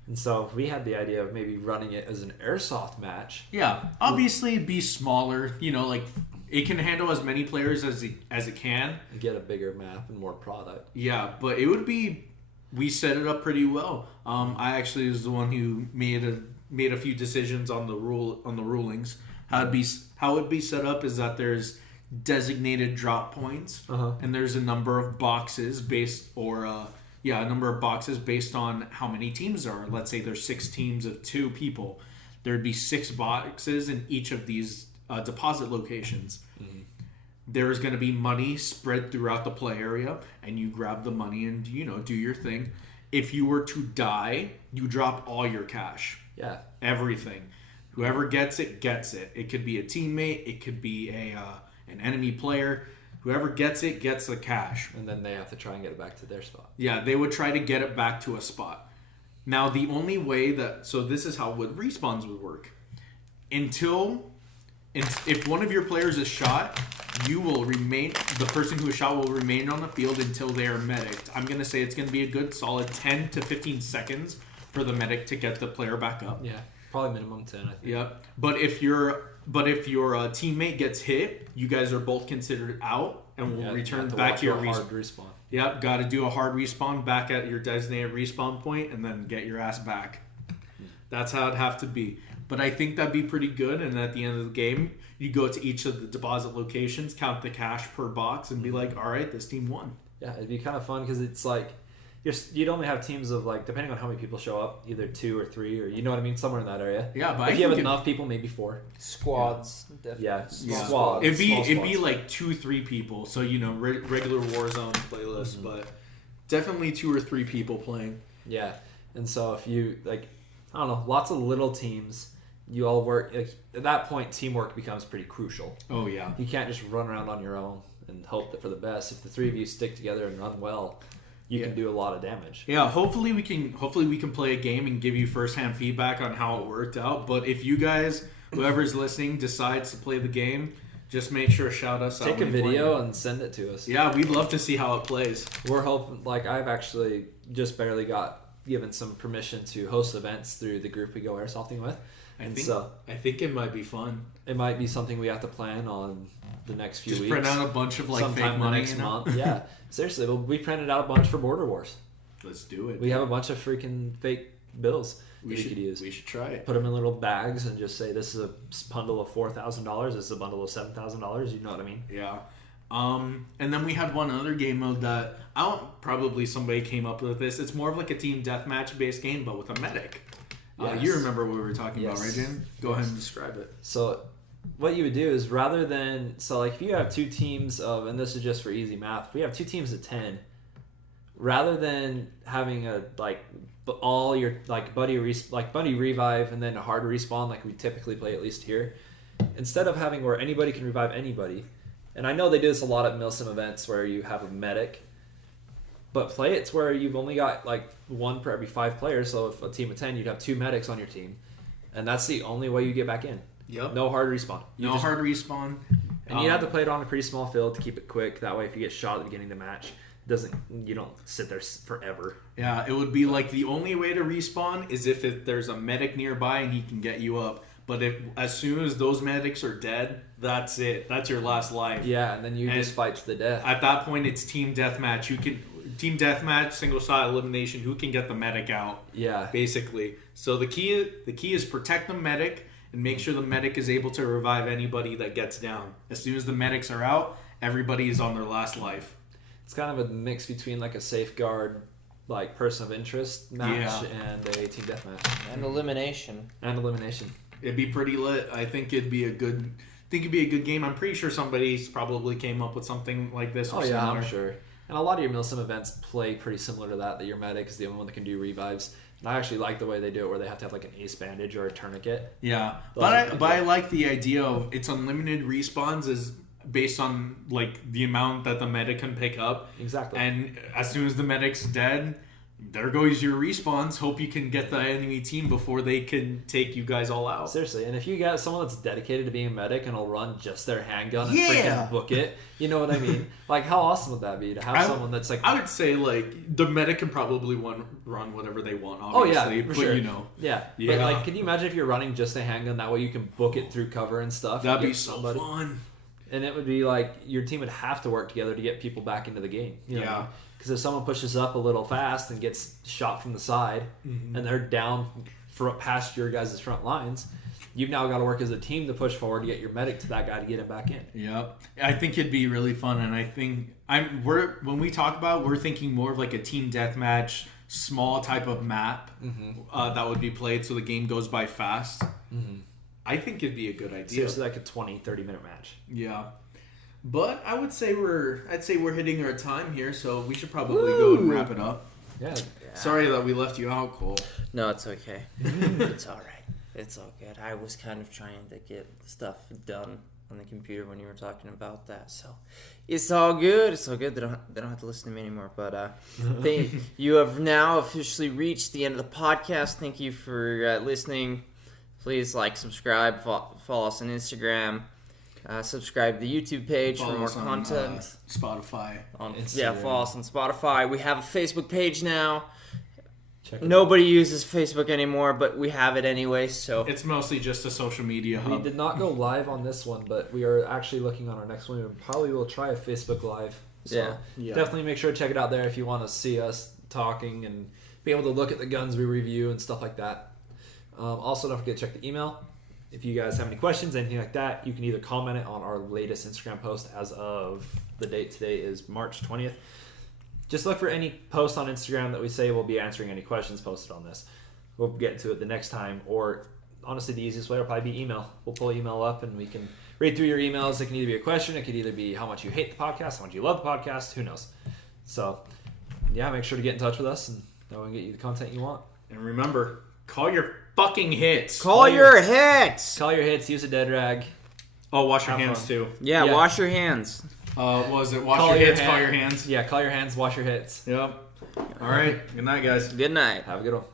And so we had the idea of maybe running it as an airsoft match. Yeah, obviously it'd be smaller. Like it can handle as many players as it can. And get a bigger map and more product. Yeah, but it would be. We set it up pretty well. I actually was the one who made a few decisions on the rulings. How it'd be set up is that there's designated drop points, and there's a number of boxes based on how many teams there are. Let's say there's 6 teams of 2 people. There'd be 6 boxes in each of these deposit locations. Mm-hmm. There's going to be money spread throughout the play area, and you grab the money and do your thing. If you were to die, you drop all your cash. Yeah, everything. Whoever gets it gets it. It could be a teammate. It could be an enemy player. Whoever gets it gets the cash. And then they have to try and get it back to their spot. Yeah, they would try to get it back to a spot. Now, the only way this is how respawns would work. If one of your players is shot, the person who is shot will remain on the field until they are medicked. I'm going to say it's going to be a good solid 10 to 15 seconds for the medic to get the player back up. Yeah, probably minimum 10, I think. Yeah, but if your teammate gets hit, you guys are both considered out and will return back to your respawn. Yep, got to do a hard respawn back at your designated respawn point and then get your ass back. That's how it'd have to be. But I think that'd be pretty good. And at the end of the game, you go to each of the deposit locations, count the cash per box, and be like, all right, this team won. Yeah, it'd be kind of fun because it's like you'd only have teams of like, depending on how many people show up, either 2 or 3 or you know what I mean, somewhere in that area. Yeah, but if you have enough people, maybe 4 squads. Yeah, squads. It'd be like 2-3 people. So regular Warzone playlist, but definitely 2 or 3 people playing. Yeah, and so if you I don't know, lots of little teams. You all work. At that point, teamwork becomes pretty crucial. Oh yeah, you can't just run around on your own and hope for the best. If the 3 of you stick together and run well, you can do a lot of damage. Yeah, hopefully we can play a game and give you firsthand feedback on how it worked out. But if you guys, whoever's listening, decides to play the game, just make sure to shout us out. Take a video and send it to us. Yeah, we'd love to see how it plays. We're hoping. I've actually just barely got given some permission to host events through the group we go airsofting with, I think it might be fun. It might be something we have to plan on the next few Just weeks. print out a bunch of sometime fake money next month. Yeah, seriously, we printed out a bunch for Border Wars. Let's do it. We have a bunch of freaking fake bills we could use. We should try it. Put them in little bags and just say this is a bundle of $4,000. This is a bundle of $7,000. You know what I mean? Yeah. And then we had one other game mode that probably somebody came up with this. It's more of like a team deathmatch based game, but with a medic. Yes. You remember what we were talking about, right, Yes. Jim? Go ahead and describe it. So what you would do is rather than if you have two teams of, and this is just for easy math, if we have two teams of 10, rather than having all your buddy revive and then a hard respawn like we typically play at least here, instead of having where anybody can revive anybody, and I know they do this a lot at Milsim events where you have a medic, but play it's where you've only got one per every 5 players. So if a team of 10, you'd have 2 medics on your team, and that's the only way you get back in. Yep. No hard respawn. Hard respawn. And you have to play it on a pretty small field to keep it quick. That way, if you get shot at the beginning of the match, you don't sit there forever. Yeah, it would be like the only way to respawn is if there's a medic nearby and he can get you up. But as soon as those medics are dead, that's it. That's your last life. Yeah, and then you just fight to the death. At that point, it's team deathmatch. Team deathmatch, single shot elimination. Who can get the medic out? Yeah, basically. So the key is protect the medic and make sure the medic is able to revive anybody that gets down. As soon as the medics are out, everybody is on their last life. It's kind of a mix between a safeguard, person of interest match and a team deathmatch And elimination. It'd be pretty lit. I think it'd be a good game. I'm pretty sure somebody's probably came up with something like this. Oh yeah, I'm sure. And a lot of your Milsim events play pretty similar to that. That your medic is the only one that can do revives. And I actually like the way they do it, where they have to have an ace bandage or a tourniquet. Yeah, but I like the idea of it's unlimited respawns is based on the amount that the medic can pick up. Exactly. And as soon as the medic's dead, there goes your respawns. Hope you can get the enemy team before they can take you guys all out. Seriously, and if you got someone that's dedicated to being a medic and will run just their handgun and freaking book it, you know what I mean? How awesome would that be to have someone that's I would say the medic can probably run whatever they want. Obviously, oh yeah, for sure. Yeah. But can you imagine if you're running just a handgun? That way you can book it through cover and stuff. That'd be so fun. And it would be your team would have to work together to get people back into the game. You know what I mean? Because if someone pushes up a little fast and gets shot from the side, and they're down past your guys' front lines, you've now got to work as a team to push forward to get your medic to that guy to get him back in. Yep. I think it'd be really fun, and I think when we talk about, we're thinking more of a team deathmatch, small type of map that would be played so the game goes by fast. Mm-hmm. I think it'd be a good idea. Seriously, a 20, 30-minute match. Yeah. But I'd say we're hitting our time here, so we should probably go and wrap it up. Yeah. Sorry that we left you out, Cole. No, it's okay. It's all right. It's all good. I was kind of trying to get stuff done on the computer when you were talking about that, so it's all good. It's all good. They don't have to listen to me anymore. But you have now officially reached the end of the podcast. Thank you for listening. Please subscribe, follow us on Instagram. Subscribe to the YouTube page for more content. Spotify. Follow us on Spotify. We have a Facebook page now. Nobody uses Facebook anymore, but we have it anyway. So it's mostly just a social media hub. We did not go live on this one, but we are actually looking on our next one. We probably will try a Facebook Live. So definitely make sure to check it out there if you want to see us talking and be able to look at the guns we review and stuff like that. Also, don't forget to check the email. If you guys have any questions, anything like that, you can either comment it on our latest Instagram post as of the date today is March 20th. Just look for any post on Instagram that we say we'll be answering any questions posted on this. We'll get to it the next time, or honestly, the easiest way will probably be email. We'll pull email up and we can read through your emails. It can either be a question, it could either be how much you hate the podcast, how much you love the podcast, who knows. So, make sure to get in touch with us and we can get you the content you want. And remember, call your fucking hits. Call your hits. Call your hits. Use a dead rag. Oh, wash your hands too. Yeah, wash your hands. Was it wash your hits, call your hands? Yeah, call your hands, wash your hits. Yep. All right. Good night, guys. Good night. Have a good one.